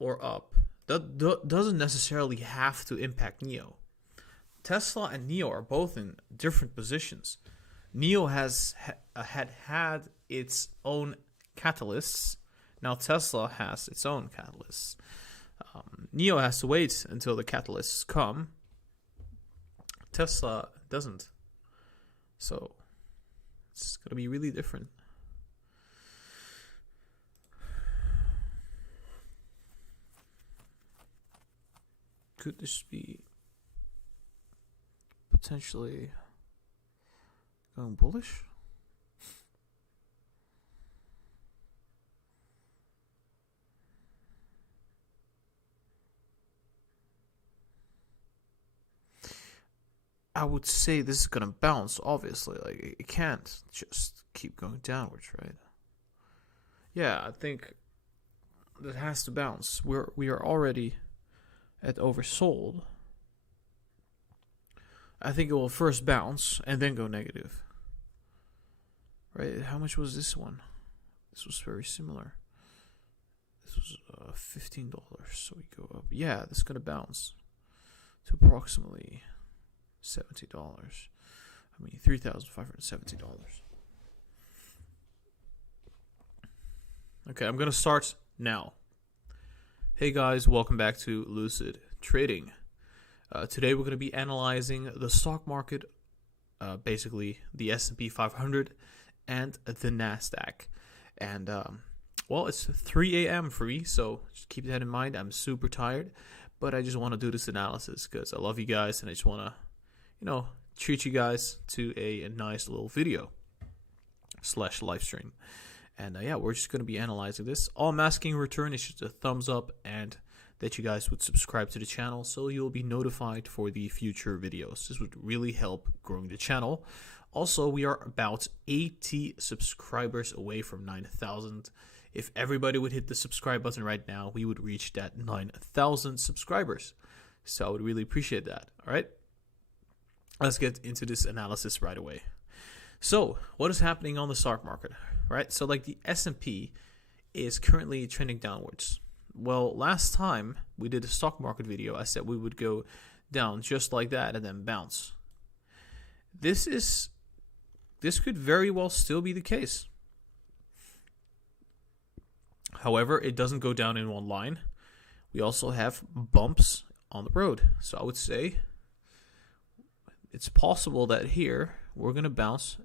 or up, that doesn't necessarily have to impact NIO. Tesla and NIO are both in different positions. NIO has had its own catalysts. Now Tesla has its own catalysts. NIO has to wait until the catalysts come. Tesla doesn't. So it's going to be really different. Could this be potentially going bullish? I would say this is gonna bounce, obviously. Like, it can't just keep going downwards, right? Yeah, I think that has to bounce. We are already at oversold. I think it will first bounce and then go negative. Right? How much was this one? This was very similar. This was $15. So we go up. Yeah, this is gonna bounce to approximately $70. I mean, $3,570. Okay, I'm gonna start now. Hey guys, welcome back to Lucid Trading. Today we're going to be analyzing the stock market, basically the S&P 500 and the Nasdaq. And well, it's 3 a.m. for me, so just keep that in mind. I'm super tired, but I just want to do this analysis because I love you guys and I just want to, treat you guys to a nice little video / live stream. And yeah, we're just going to be analyzing this. All I'm asking in return is just a thumbs up and that you guys would subscribe to the channel so you'll be notified for the future videos. This would really help growing the channel. Also, we are about 80 subscribers away from 9,000. If everybody would hit the subscribe button right now, we would reach that 9,000 subscribers. So I would really appreciate that. All right, let's get into this analysis right away. So what is happening on the stock market, right? So like the S&P is currently trending downwards. Well, last time we did a stock market video, I said we would go down just like that and then bounce. This could very well still be the case. However, it doesn't go down in one line. We also have bumps on the road. So I would say it's possible that here we're going to bounce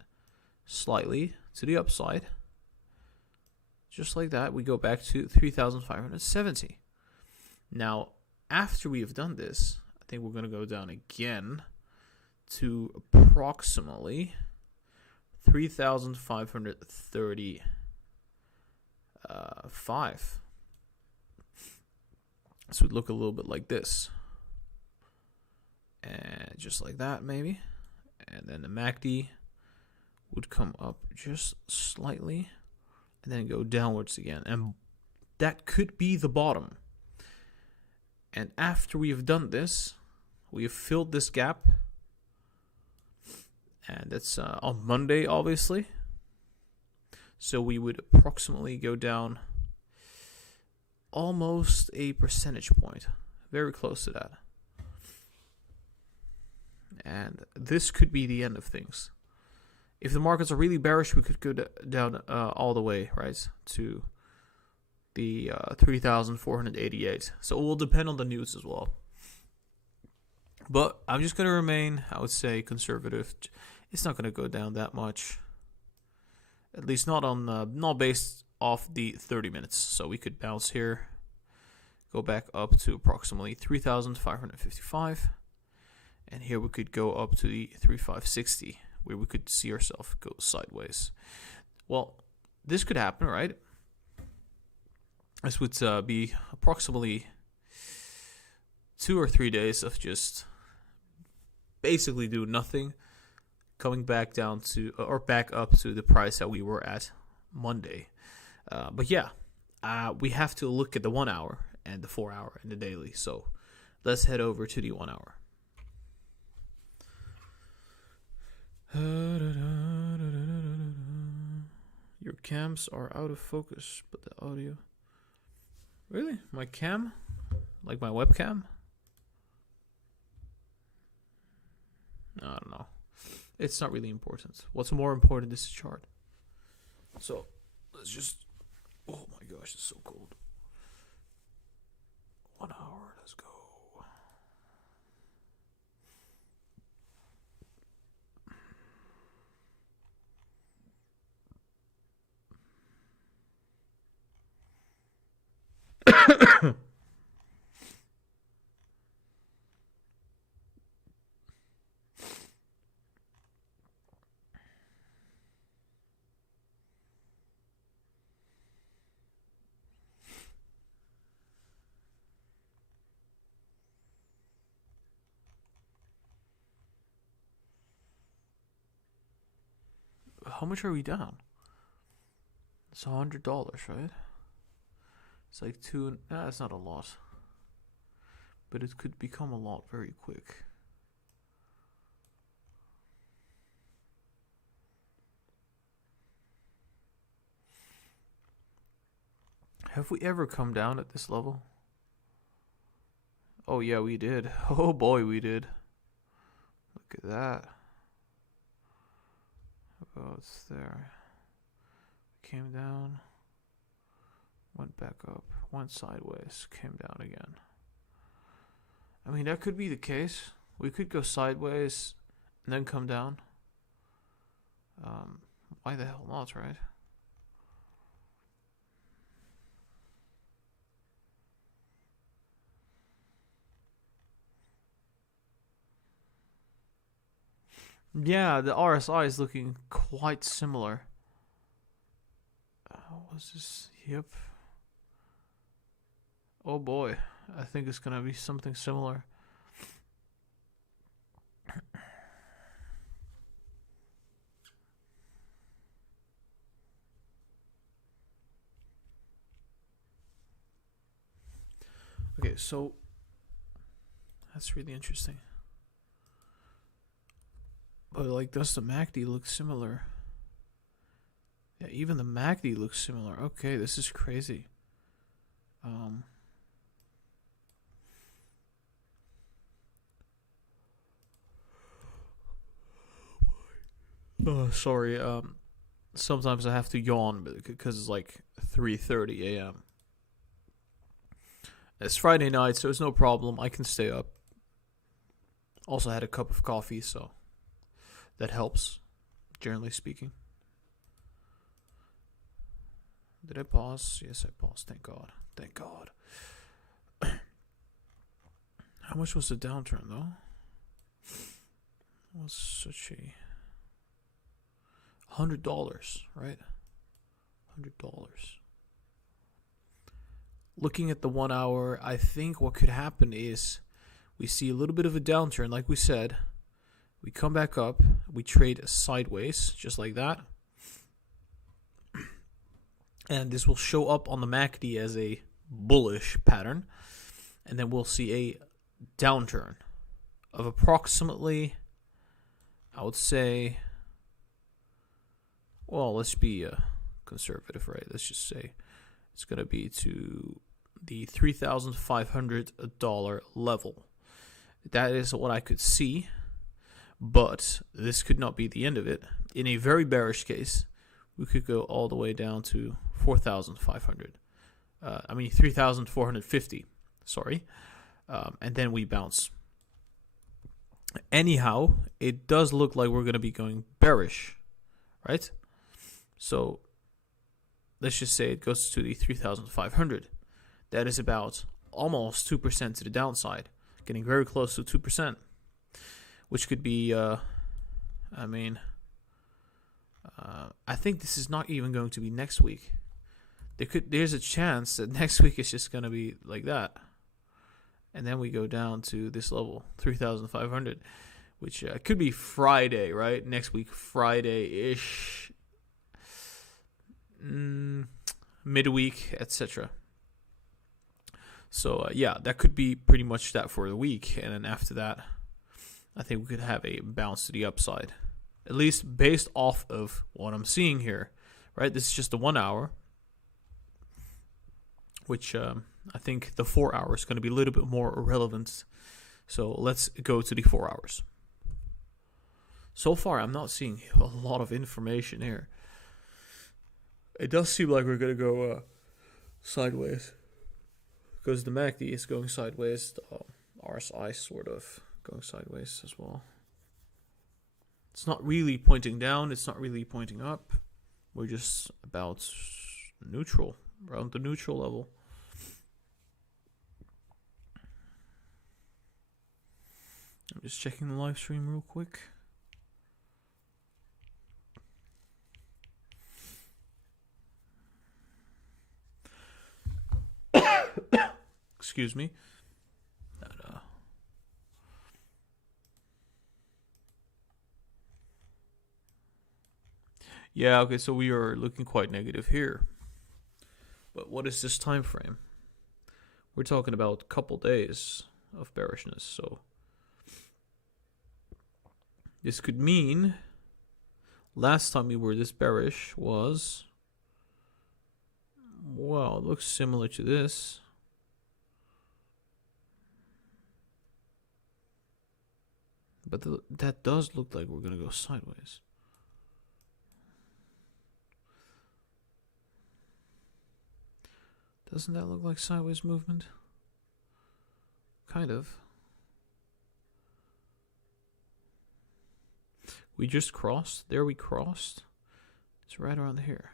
slightly to the upside. Just like that, we go back to 3,570. Now, after we have done this, I think we're going to go down again to approximately 3,535. So it would look a little bit like this. And just like that, maybe. And then the MACD would come up just slightly and then go downwards again. And that could be the bottom. And after we have done this, we have filled this gap. And that's on Monday, obviously. So we would approximately go down almost a percentage point. Very close to that. And this could be the end of things. If the markets are really bearish, we could go down all the way, right, to the 3,488. So it will depend on the news as well. But I'm just going to remain, I would say, conservative. It's not going to go down that much. At least not based off the 30 minutes. So we could bounce here, go back up to approximately 3,555. And here we could go up to the 3,560. Where we could see ourselves go sideways. Well, this could happen, right? This would be approximately 2 or 3 days of just basically do nothing, coming back down to or back up to the price that we were at Monday. But yeah, we have to look at the 1 hour and the 4 hour and the daily. So let's head over to the 1 hour. Your cams are out of focus, but the audio. Really? My cam? Like my webcam? I don't know. It's not really important. What's more important is the chart. So let's just Oh my gosh, it's so cold. 1 hour, let's go. How much are we down? It's $100, right? It's like two. Nah, it's not a lot, but it could become a lot very quick. Have we ever come down at this level? Oh yeah, we did. Oh boy, we did. Look at that. Oh, it's there. Came down. Went back up. Went sideways. Came down again. I mean, that could be the case. We could go sideways and then come down. Why the hell not, right? Yeah, the RSI is looking quite similar. What's this? Yep. Oh boy, I think it's gonna be something similar. Okay, so that's really interesting. But like, does the MACD look similar? Yeah, even the MACD looks similar. Okay, this is crazy. Oh, sorry. Sometimes I have to yawn because it's like 3:30 a.m. It's Friday night, so it's no problem. I can stay up. Also had a cup of coffee, so that helps, generally speaking. Did I pause? Yes, I paused. Thank God. Thank God. How much was the downturn, though? It was such a $100, right? $100. Looking at the 1 hour, I think what could happen is we see a little bit of a downturn, like we said. We come back up. We trade sideways, just like that. And this will show up on the MACD as a bullish pattern. And then we'll see a downturn of approximately, I would say, well, let's be conservative, right? Let's just say it's going to be to the $3,500 level. That is what I could see, but this could not be the end of it. In a very bearish case, we could go all the way down to 4,500. 3,450. Sorry. And then we bounce. Anyhow, it does look like we're going to be going bearish, right? So let's just say it goes to the 3,500. That is about almost 2% to the downside, getting very close to 2%, which could be, I think this is not even going to be next week. There's a chance that next week is just going to be like that. And then we go down to this level, 3,500, which could be Friday, right? Next week, Friday-ish, midweek, etc. So, that could be pretty much that for the week. And then after that, I think we could have a bounce to the upside, at least based off of what I'm seeing here, right? This is just the 1 hour, which I think the 4 hours is going to be a little bit more relevant. So let's go to the 4 hours. So far, I'm not seeing a lot of information here. It does seem like we're going to go sideways because the MACD is going sideways. The RSI sort of going sideways as well. It's not really pointing down. It's not really pointing up. We're just about neutral, around the neutral level. I'm just checking the live stream real quick. Excuse me. Yeah, okay, so we are looking quite negative here. But what is this time frame? We're talking about a couple days of bearishness, so this could mean last time we were this bearish was, well, it looks similar to this. But that does look like we're going to go sideways. Doesn't that look like sideways movement? Kind of. We just crossed. There we crossed. It's right around here.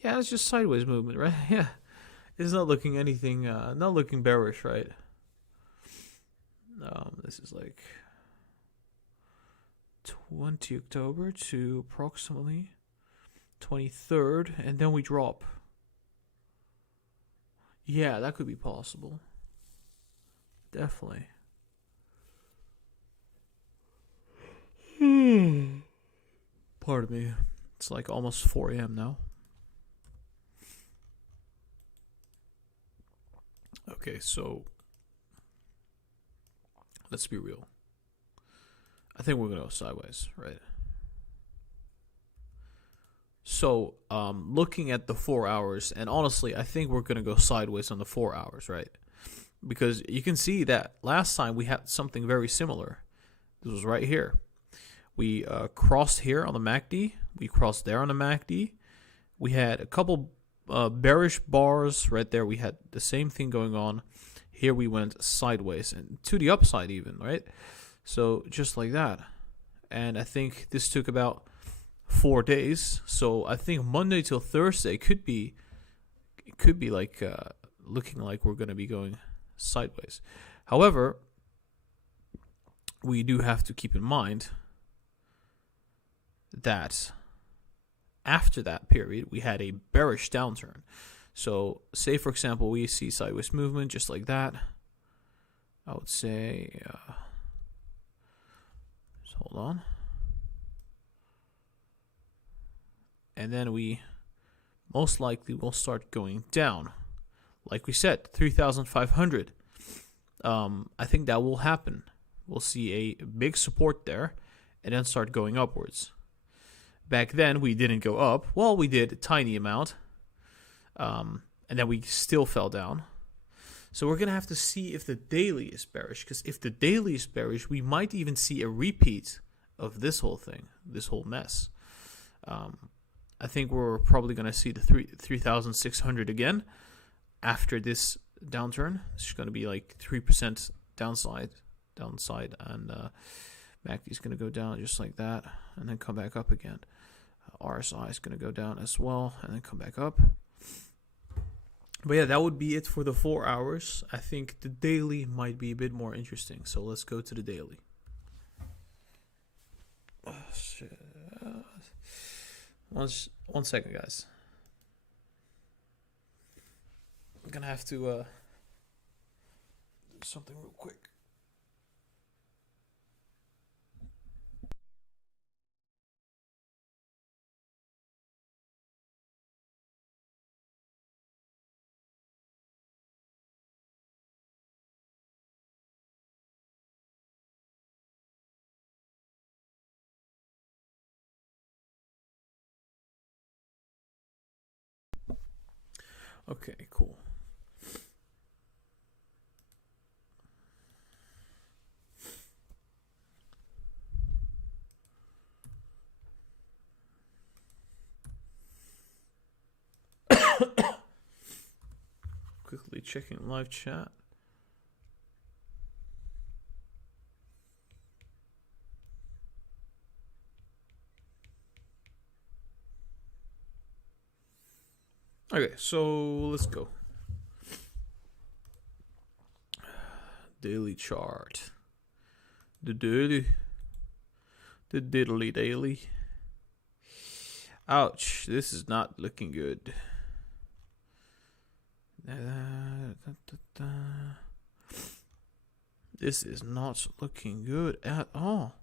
Yeah, it's just sideways movement, right? Yeah. It's not looking anything, not looking bearish, right? This is like 20 October to approximately 23rd, and then we drop. Yeah, that could be possible. Definitely. Pardon me. It's like almost 4 a.m. now. Okay, so let's be real. I think we're going to go sideways, right? So, looking at the 4 hours, and honestly, I think we're going to go sideways on the 4 hours, right? Because you can see that last time we had something very similar. This was right here. We crossed here on the MACD. We crossed there on the MACD. We had a couple bearish bars right there. We had the same thing going on. Here we went sideways and to the upside even, right? So just like that. And I think this took about 4 days. So I think Monday till Thursday could be like looking like we're going to be going sideways. However, we do have to keep in mind that after that period, we had a bearish downturn. So say, for example, we see sideways movement just like that. I would say, just hold on. And then we most likely will start going down. Like we said, 3,500. I think that will happen. We'll see a big support there and then start going upwards. Back then, we didn't go up. Well, we did a tiny amount. And then we still fell down. So we're going to have to see if the daily is bearish. Because if the daily is bearish, we might even see a repeat of this whole thing, this whole mess. I think we're probably going to see the 3,600 again after this downturn. It's going to be like 3% downside, and MACD is going to go down just like that, and then come back up again. RSI is going to go down as well, and then come back up. But yeah, that would be it for the 4 hours. I think the daily might be a bit more interesting, so let's go to the daily. Oh, shit. One second, guys. I'm gonna have to do something real quick. Okay, cool. checking live chat. Okay, so let's go. Daily chart. The diddly daily. Ouch, this is not looking good. This is not looking good at all.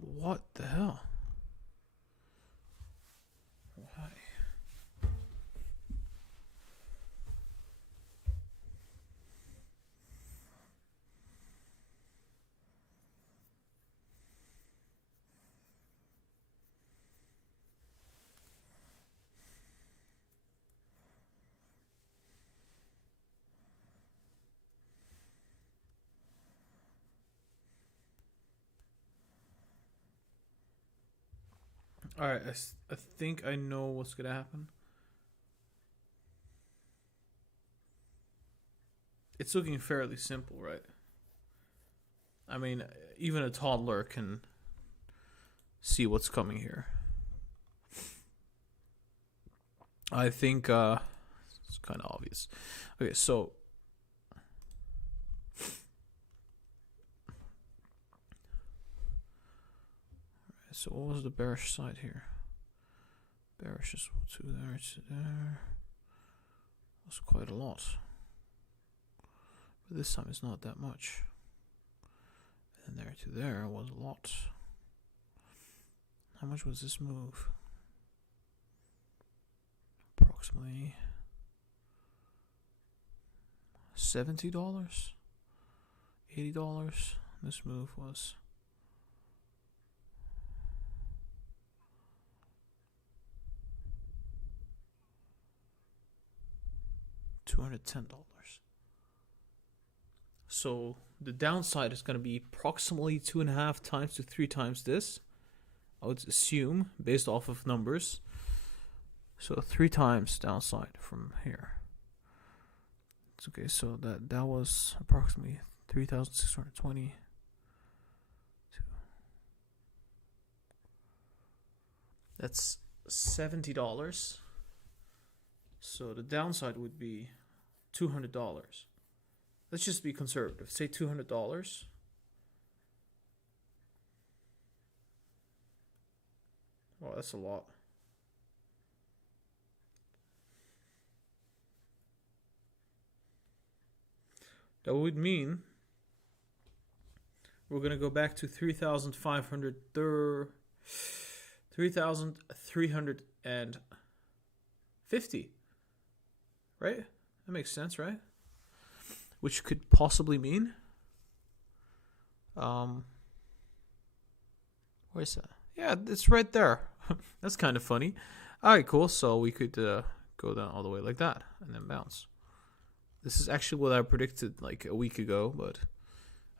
What the hell? Why? Alright, I think I know what's gonna happen. It's looking fairly simple, right? I mean, even a toddler can see what's coming here. I think it's kind of obvious. Okay, so what was the bearish side here? Bearish is to there, to there. That's quite a lot. But this time it's not that much. And there to there was a lot. How much was this move? Approximately $70? $80? This move was $210. So the downside is going to be approximately 2.5 times to 3 times this. I would assume based off of numbers. So 3 times downside from here. It's okay. So that was approximately 3,620. That's $70. So the downside would be $200. Let's just be conservative. Say $200. Oh, that's a lot. That would mean we're going to go back to 3,500, 3,350. Right? That makes sense, right? Which could possibly mean where's that? Yeah, it's right there. That's kind of funny. Alright, cool. So we could go down all the way like that and then bounce. This is actually what I predicted like a week ago, but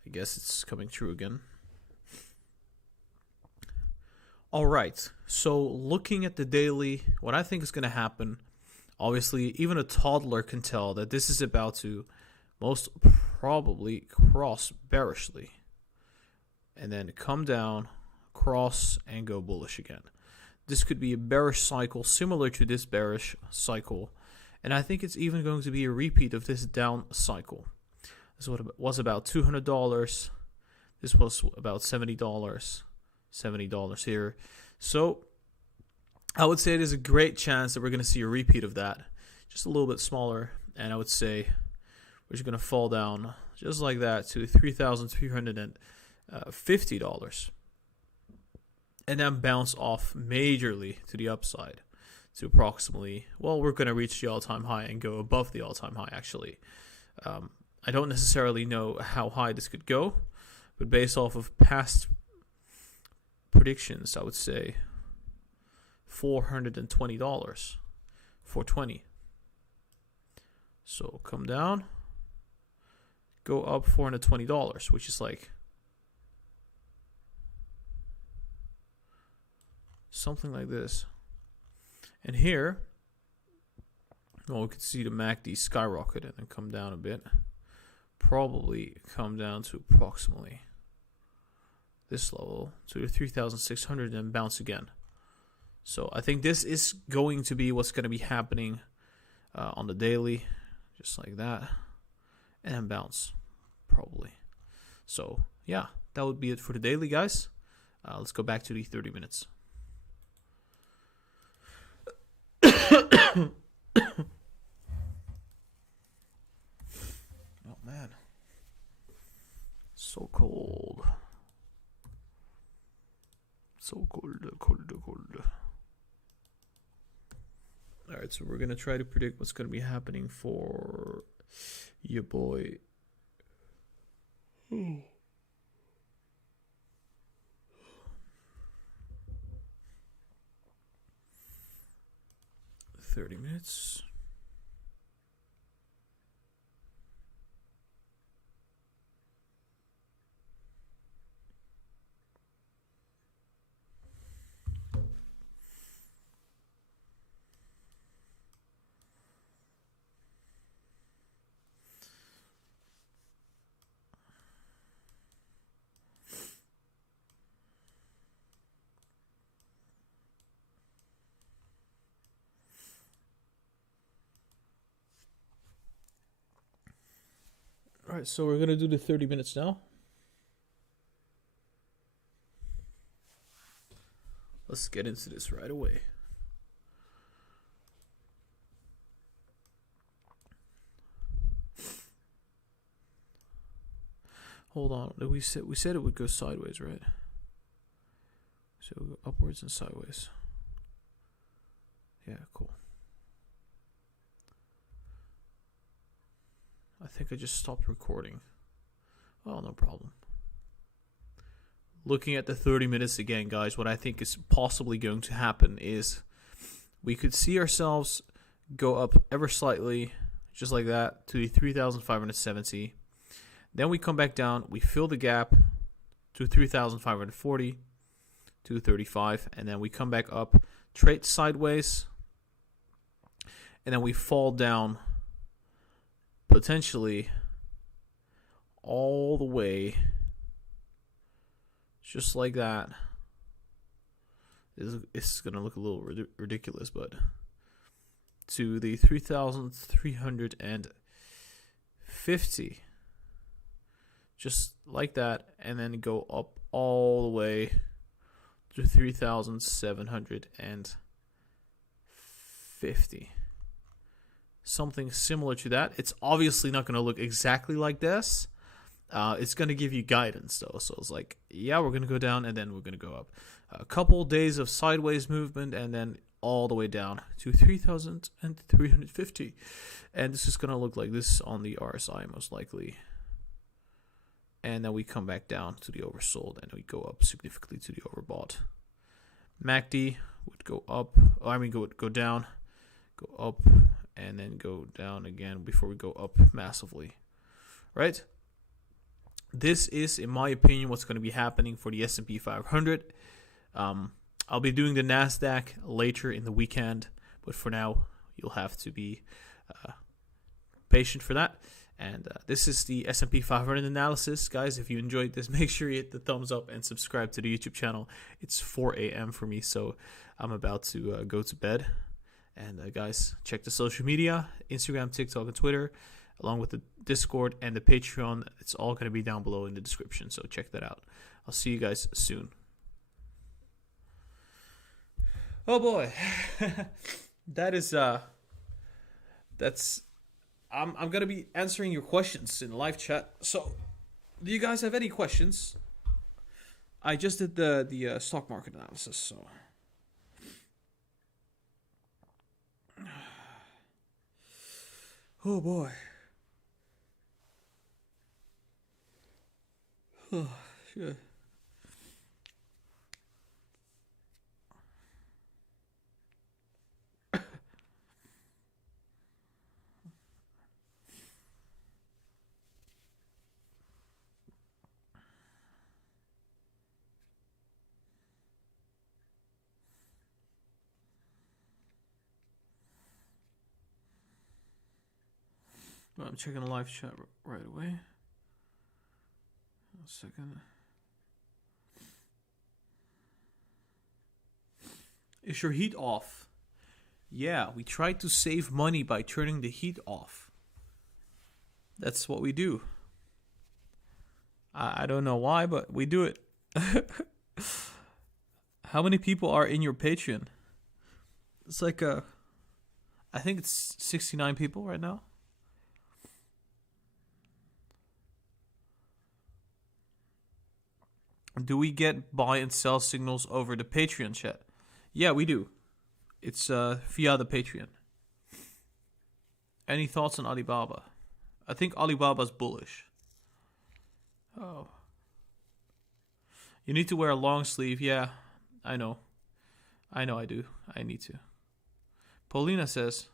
I guess it's coming true again. Alright, so looking at the daily, what I think is going to happen, obviously even a toddler can tell that this is about to most probably cross bearishly and then come down, cross, and go bullish again. This could be a bearish cycle similar to this bearish cycle, and I think it's even going to be a repeat of this down cycle. This was about $200. This was about $70. $70 here. So I would say there's a great chance that we're going to see a repeat of that, just a little bit smaller, and I would say we're just going to fall down just like that to $3,350 and then bounce off majorly to the upside to approximately, well, we're going to reach the all-time high and go above the all-time high actually. I don't necessarily know how high this could go, but based off of past predictions, I would say $420, $420. So come down, go up $420, which is like something like this. And here, Well, we could see the MACD skyrocket and then come down a bit. Probably come down to approximately this level, to the 3,600, and bounce again. So I think this is going to be what's going to be happening on the daily, just like that, and then bounce, probably. So yeah, that would be it for the daily, guys. Let's go back to the 30 minutes. Oh man, so cold. So cold. Alright, so we're going to try to predict what's going to be happening for your boy. 30 minutes. Alright, so we're going to do the 30 minutes now. Let's get into this right away. Hold on. We said it would go sideways, right? So we'll go upwards and sideways. Yeah, cool. I think I just stopped recording. Oh, no problem. Looking at the 30 minutes again, guys, what I think is possibly going to happen is we could see ourselves go up ever slightly, just like that, to the 3,570. Then we come back down, we fill the gap to 3,540, 235, and then we come back up, trade sideways, and then we fall down potentially all the way, just like that. It's going to look a little ridiculous, but to the 3,350, just like that, and then go up all the way to 3,750. Something similar to that. It's obviously not going to look exactly like this. It's going to give you guidance, though. So it's like, yeah, we're going to go down, and then we're going to go up. A couple days of sideways movement, and then all the way down to 3,350. And this is going to look like this on the RSI, most likely. And then we come back down to the oversold, and we go up significantly to the overbought. MACD would go up. Go down, go up, and then go down again before we go up massively. Right? This is, in my opinion, what's going to be happening for the S&P 500. I'll be doing the NASDAQ later in the weekend, but for now, you'll have to be patient for that. And this is the S&P 500 analysis. Guys, if you enjoyed this, make sure you hit the thumbs up and subscribe to the YouTube channel. It's 4 a.m. for me, so I'm about to go to bed. And guys, check the social media, Instagram, TikTok, and Twitter, along with the Discord and the Patreon. It's all going to be down below in the description, so check that out. I'll see you guys soon. Oh boy. I'm going to be answering your questions in the live chat. So, do you guys have any questions? I just did the stock market analysis, so. Oh boy. Oh, shit. I'm checking the live chat right away. 1 second. Is your heat off? Yeah, we try to save money by turning the heat off. That's what we do. I don't know why, but we do it. How many people are in your Patreon? It's like I think it's 69 people right now. Do we get buy and sell signals over the Patreon chat? Yeah, we do. It's via the Patreon. Any thoughts on Alibaba? I think Alibaba's bullish. Oh. You need to wear a long sleeve. Yeah, I know. I do. I need to. Paulina says,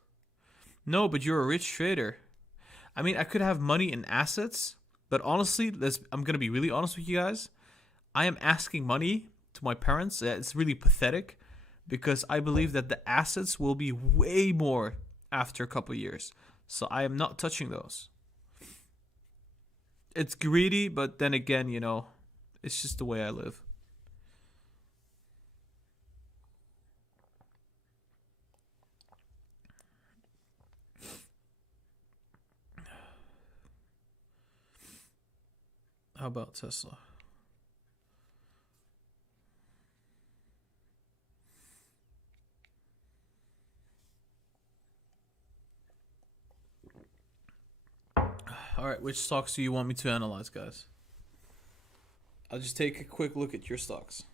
no, but you're a rich trader. I mean, I could have money in assets, but honestly, I'm going to be really honest with you guys. I am asking money to my parents. It's really pathetic because I believe that the assets will be way more after a couple of years. So I am not touching those. It's greedy, but then again, you know, it's just the way I live. How about Tesla? All right, which stocks do you want me to analyze, guys? I'll just take a quick look at your stocks.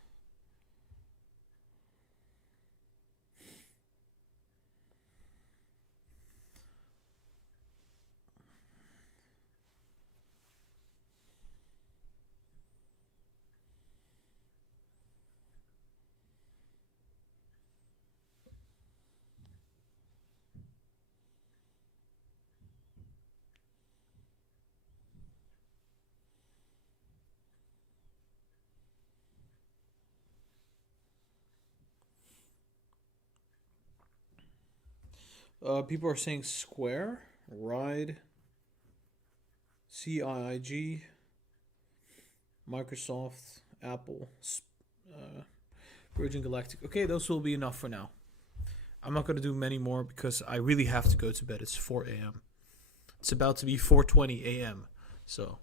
People are saying Square, Ride, CIIG, Microsoft, Apple, Virgin Galactic. Okay, those will be enough for now. I'm not going to do many more because I really have to go to bed. It's 4 a.m. It's about to be 4:20 a.m. So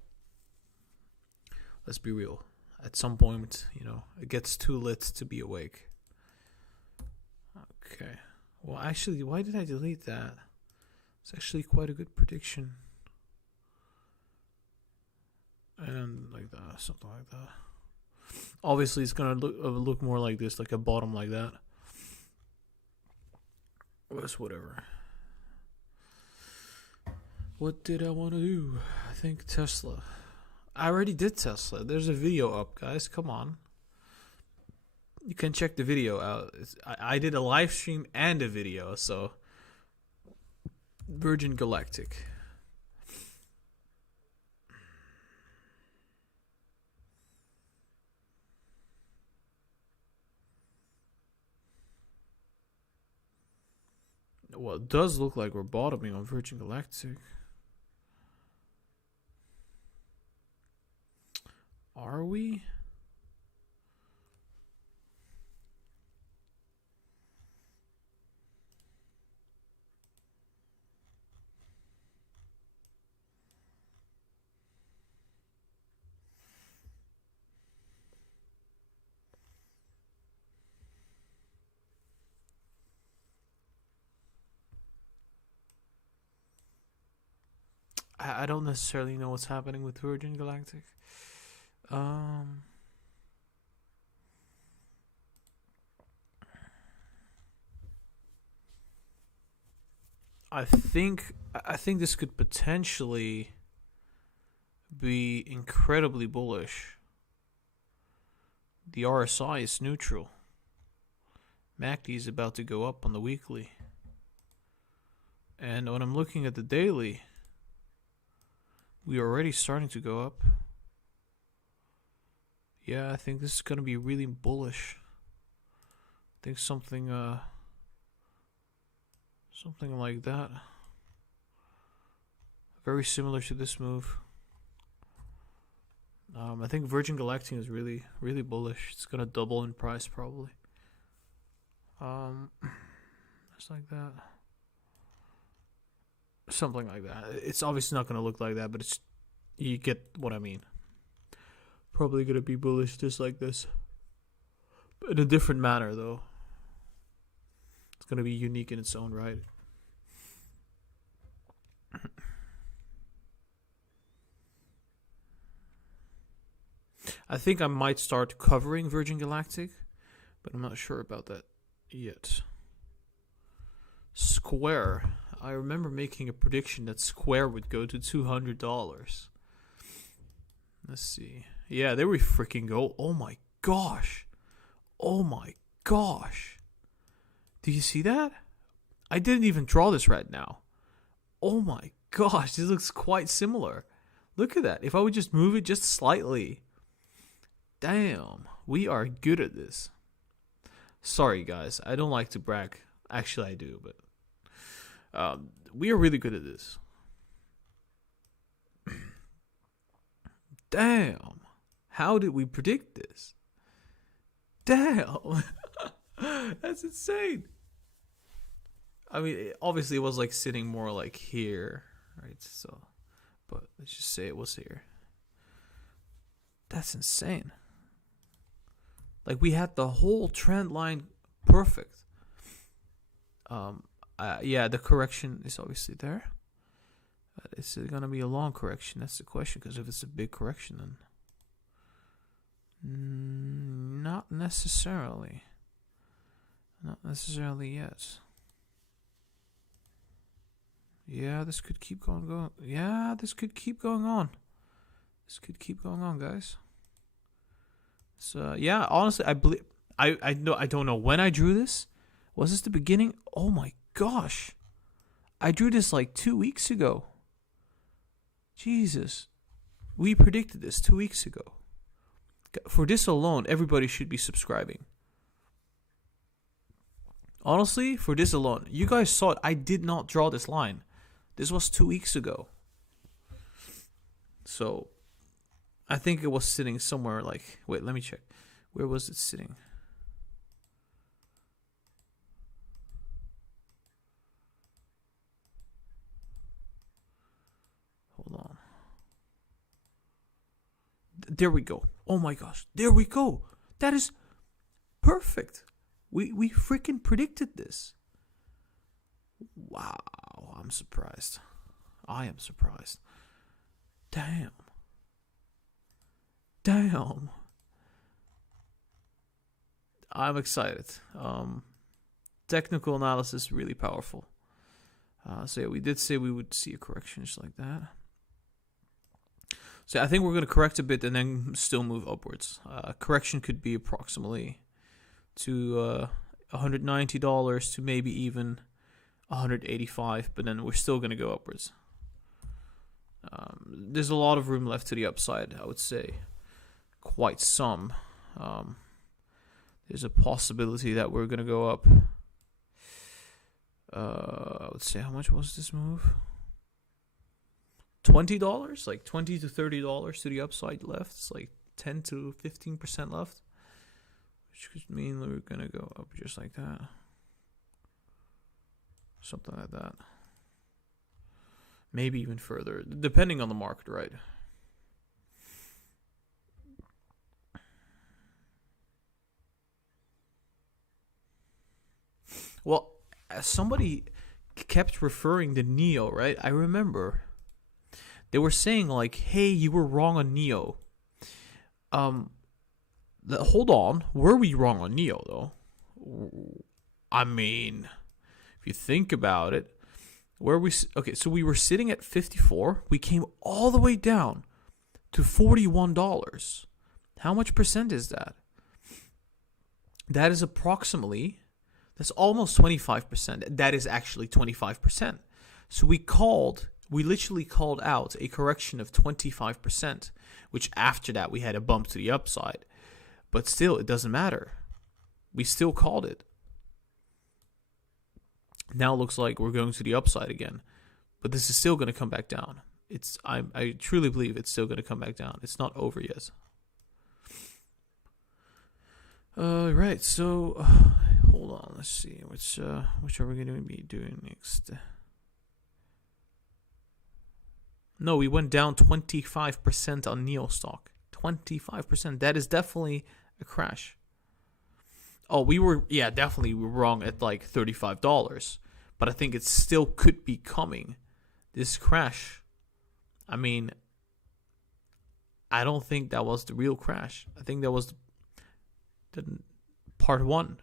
let's be real. At some point, you know, it gets too lit to be awake. Okay. Well, actually, why did I delete that? It's actually quite a good prediction. And like that, something like that. Obviously, it's going to look more like this, like a bottom like that. It's whatever. What did I want to do? I think Tesla. I already did Tesla. There's a video up, guys. Come on. You can check the video out. I did a live stream and a video, so Virgin Galactic. Well, it does look like we're bottoming on Virgin Galactic. Are we? I don't necessarily know what's happening with Virgin Galactic. I think this could potentially be incredibly bullish. The RSI is neutral. MACD is about to go up on the weekly. And when I'm looking at the daily, we are already starting to go up. Yeah, I think this is going to be really bullish. I think something like that. Very similar to this move. I think Virgin Galactic is really, really bullish. It's gonna double in price probably. Just like that. Something like that. It's obviously not gonna look like that, but it's, you get what I mean. Probably gonna be bullish just like this. In a different manner though. It's gonna be unique in its own right. I think I might start covering Virgin Galactic, but I'm not sure about that yet. Square. I remember making a prediction that Square would go to $200. Let's see. Yeah, there we freaking go. Oh my gosh. Oh my gosh. Do you see that? I didn't even draw this right now. Oh my gosh, this looks quite similar. Look at that. If I would just move it just slightly. Damn, we are good at this. Sorry, guys. I don't like to brag. Actually, I do, but we are really good at this. Damn. How did we predict this? Damn. That's insane. I mean, obviously it was like sitting more like here, right? So, but let's just say it was here. That's insane. Like, we had the whole trend line perfect. Yeah, the correction is obviously there. Is it gonna be a long correction? That's the question. Because if it's a big correction, then not necessarily. Not necessarily yet. Yeah, this could keep going. Yeah, this could keep going on. This could keep going on, guys. So yeah, honestly, I believe I don't know when I drew this. Was this the beginning? Oh my gosh, I drew this like 2 weeks ago. Jesus, we predicted this 2 weeks ago. For this alone, everybody should be subscribing. Honestly, for this alone, you guys saw it. I did not draw this line. This was 2 weeks ago. So I think it was sitting somewhere like... Wait, let me check. Where was it sitting? Hold on. There we go. Oh my gosh. There we go. That is perfect. We freaking predicted this. Wow. I'm surprised. I am surprised. Damn. I'm excited. Technical analysis really powerful. So yeah, we did say we would see a correction just like that. So I think we're going to correct a bit and then still move upwards. Correction could be approximately to $190 to maybe even $185, but then we're still going to go upwards. There's a lot of room left to the upside, I would say. Quite some. There's a possibility that we're going to go up. I would say, how much was this move? $20? Like $20 to $30 to the upside left. It's like 10 to 15% left. Which could mean we're going to go up just like that. Something like that. Maybe even further, depending on the market, right? Well, somebody kept referring to Neo, right? I remember they were saying like, "Hey, you were wrong on Neo." Hold on, were we wrong on Neo though? I mean, if you think about it, so we were sitting at 54. We came all the way down to $41. How much percent is that? That is approximately. That's almost 25%. That is actually 25%. So we literally called out a correction of 25%, which after that we had a bump to the upside. But still, it doesn't matter. We still called it. Now it looks like we're going to the upside again. But this is still going to come back down. I truly believe it's still going to come back down. It's not over yet. Right. So hold on. Let's see. Which are we going to be doing next? No, we went down 25% on Neo stock. 25%. That is definitely a crash. Oh, we were wrong at like $35. But I think it still could be coming. This crash. I mean, I don't think that was the real crash. I think that was the part 1.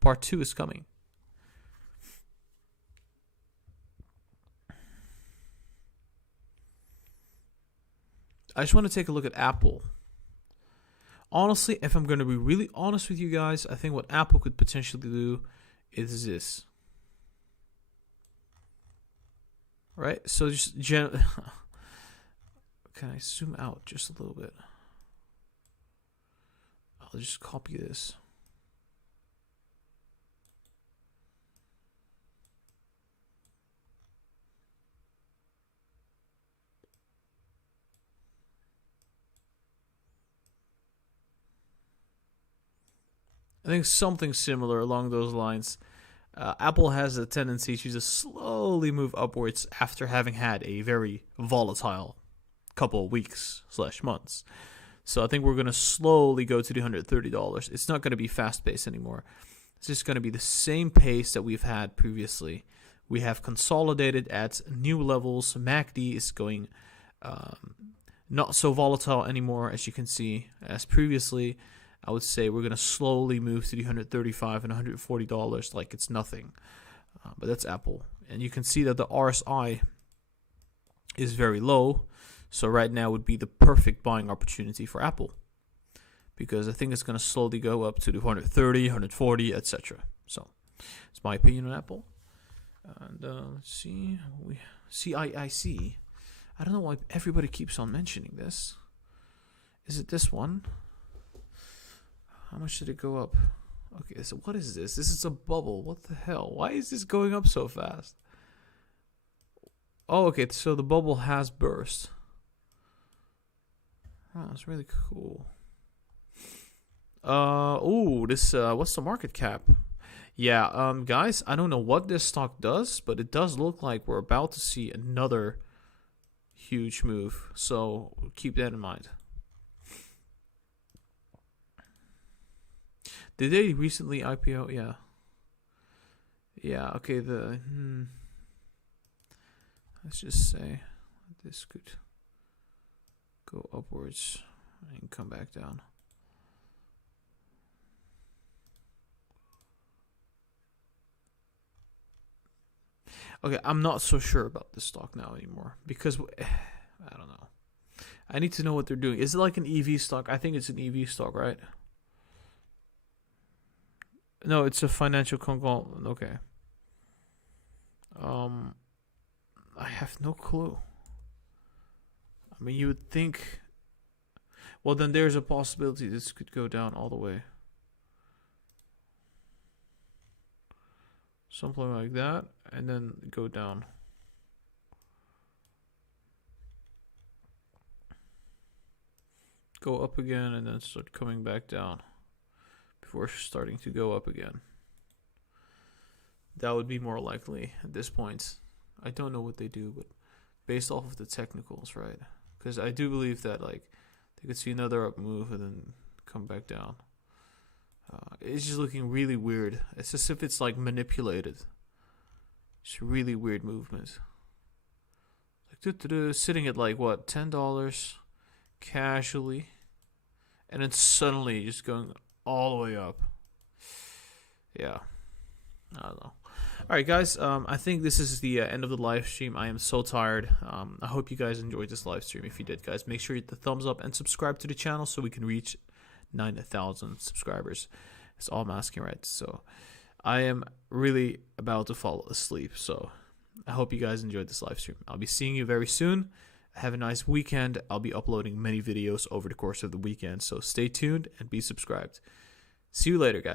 Part 2 is coming. I just want to take a look at Apple. Honestly, if I'm going to be really honest with you guys, I think what Apple could potentially do is this. Right? So just can I zoom out just a little bit? I'll just copy this. I think something similar along those lines. Apple has a tendency to just slowly move upwards after having had a very volatile couple of weeks / months. So I think we're going to slowly go to the $130. It's not going to be fast paced anymore. It's just going to be the same pace that we've had previously. We have consolidated at new levels. MACD is going not so volatile anymore, as you can see, as previously. I would say we're going to slowly move to the $135 and $140 like it's nothing. But that's Apple. And you can see that the RSI is very low. So right now would be the perfect buying opportunity for Apple. Because I think it's going to slowly go up to the 130, 140, etc. So it's my opinion on Apple. And let's see. CIIC. I don't know why everybody keeps on mentioning this. Is it this one? How much did it go up? Okay, so what is this? This is a bubble. What the hell? Why is this going up so fast? Oh, okay, so the bubble has burst. Oh, that's really cool. This, what's the market cap? Yeah, guys, I don't know what this stock does, but it does look like we're about to see another huge move. So keep that in mind. Did they recently IPO? Yeah. Yeah, okay, let's just say this could go upwards and come back down. Okay, I'm not so sure about this stock now anymore because I don't know. I need to know what they're doing. Is it like an EV stock? I think it's an EV stock, right? No, it's a financial conglomerate. Okay. I have no clue. I mean, you would think. Well, then there's a possibility this could go down all the way. Something like that, and then go down. Go up again, and then start coming back down. Before starting to go up again. That would be more likely at this point. I don't know what they do, but based off of the technicals, right? Because I do believe that like they could see another up move and then come back down. It's just looking really weird. It's as if it's like manipulated. It's really weird movement. Like sitting at like what, $10 casually, and then suddenly just going all the way up. Yeah. I don't know. Alright, guys. I think this is the end of the live stream. I am so tired. I hope you guys enjoyed this live stream. If you did, guys, make sure you hit the thumbs up and subscribe to the channel so we can reach 9,000 subscribers. That's all I'm asking, right? So I am really about to fall asleep. So I hope you guys enjoyed this live stream. I'll be seeing you very soon. Have a nice weekend. I'll be uploading many videos over the course of the weekend. So stay tuned and be subscribed. See you later, guys.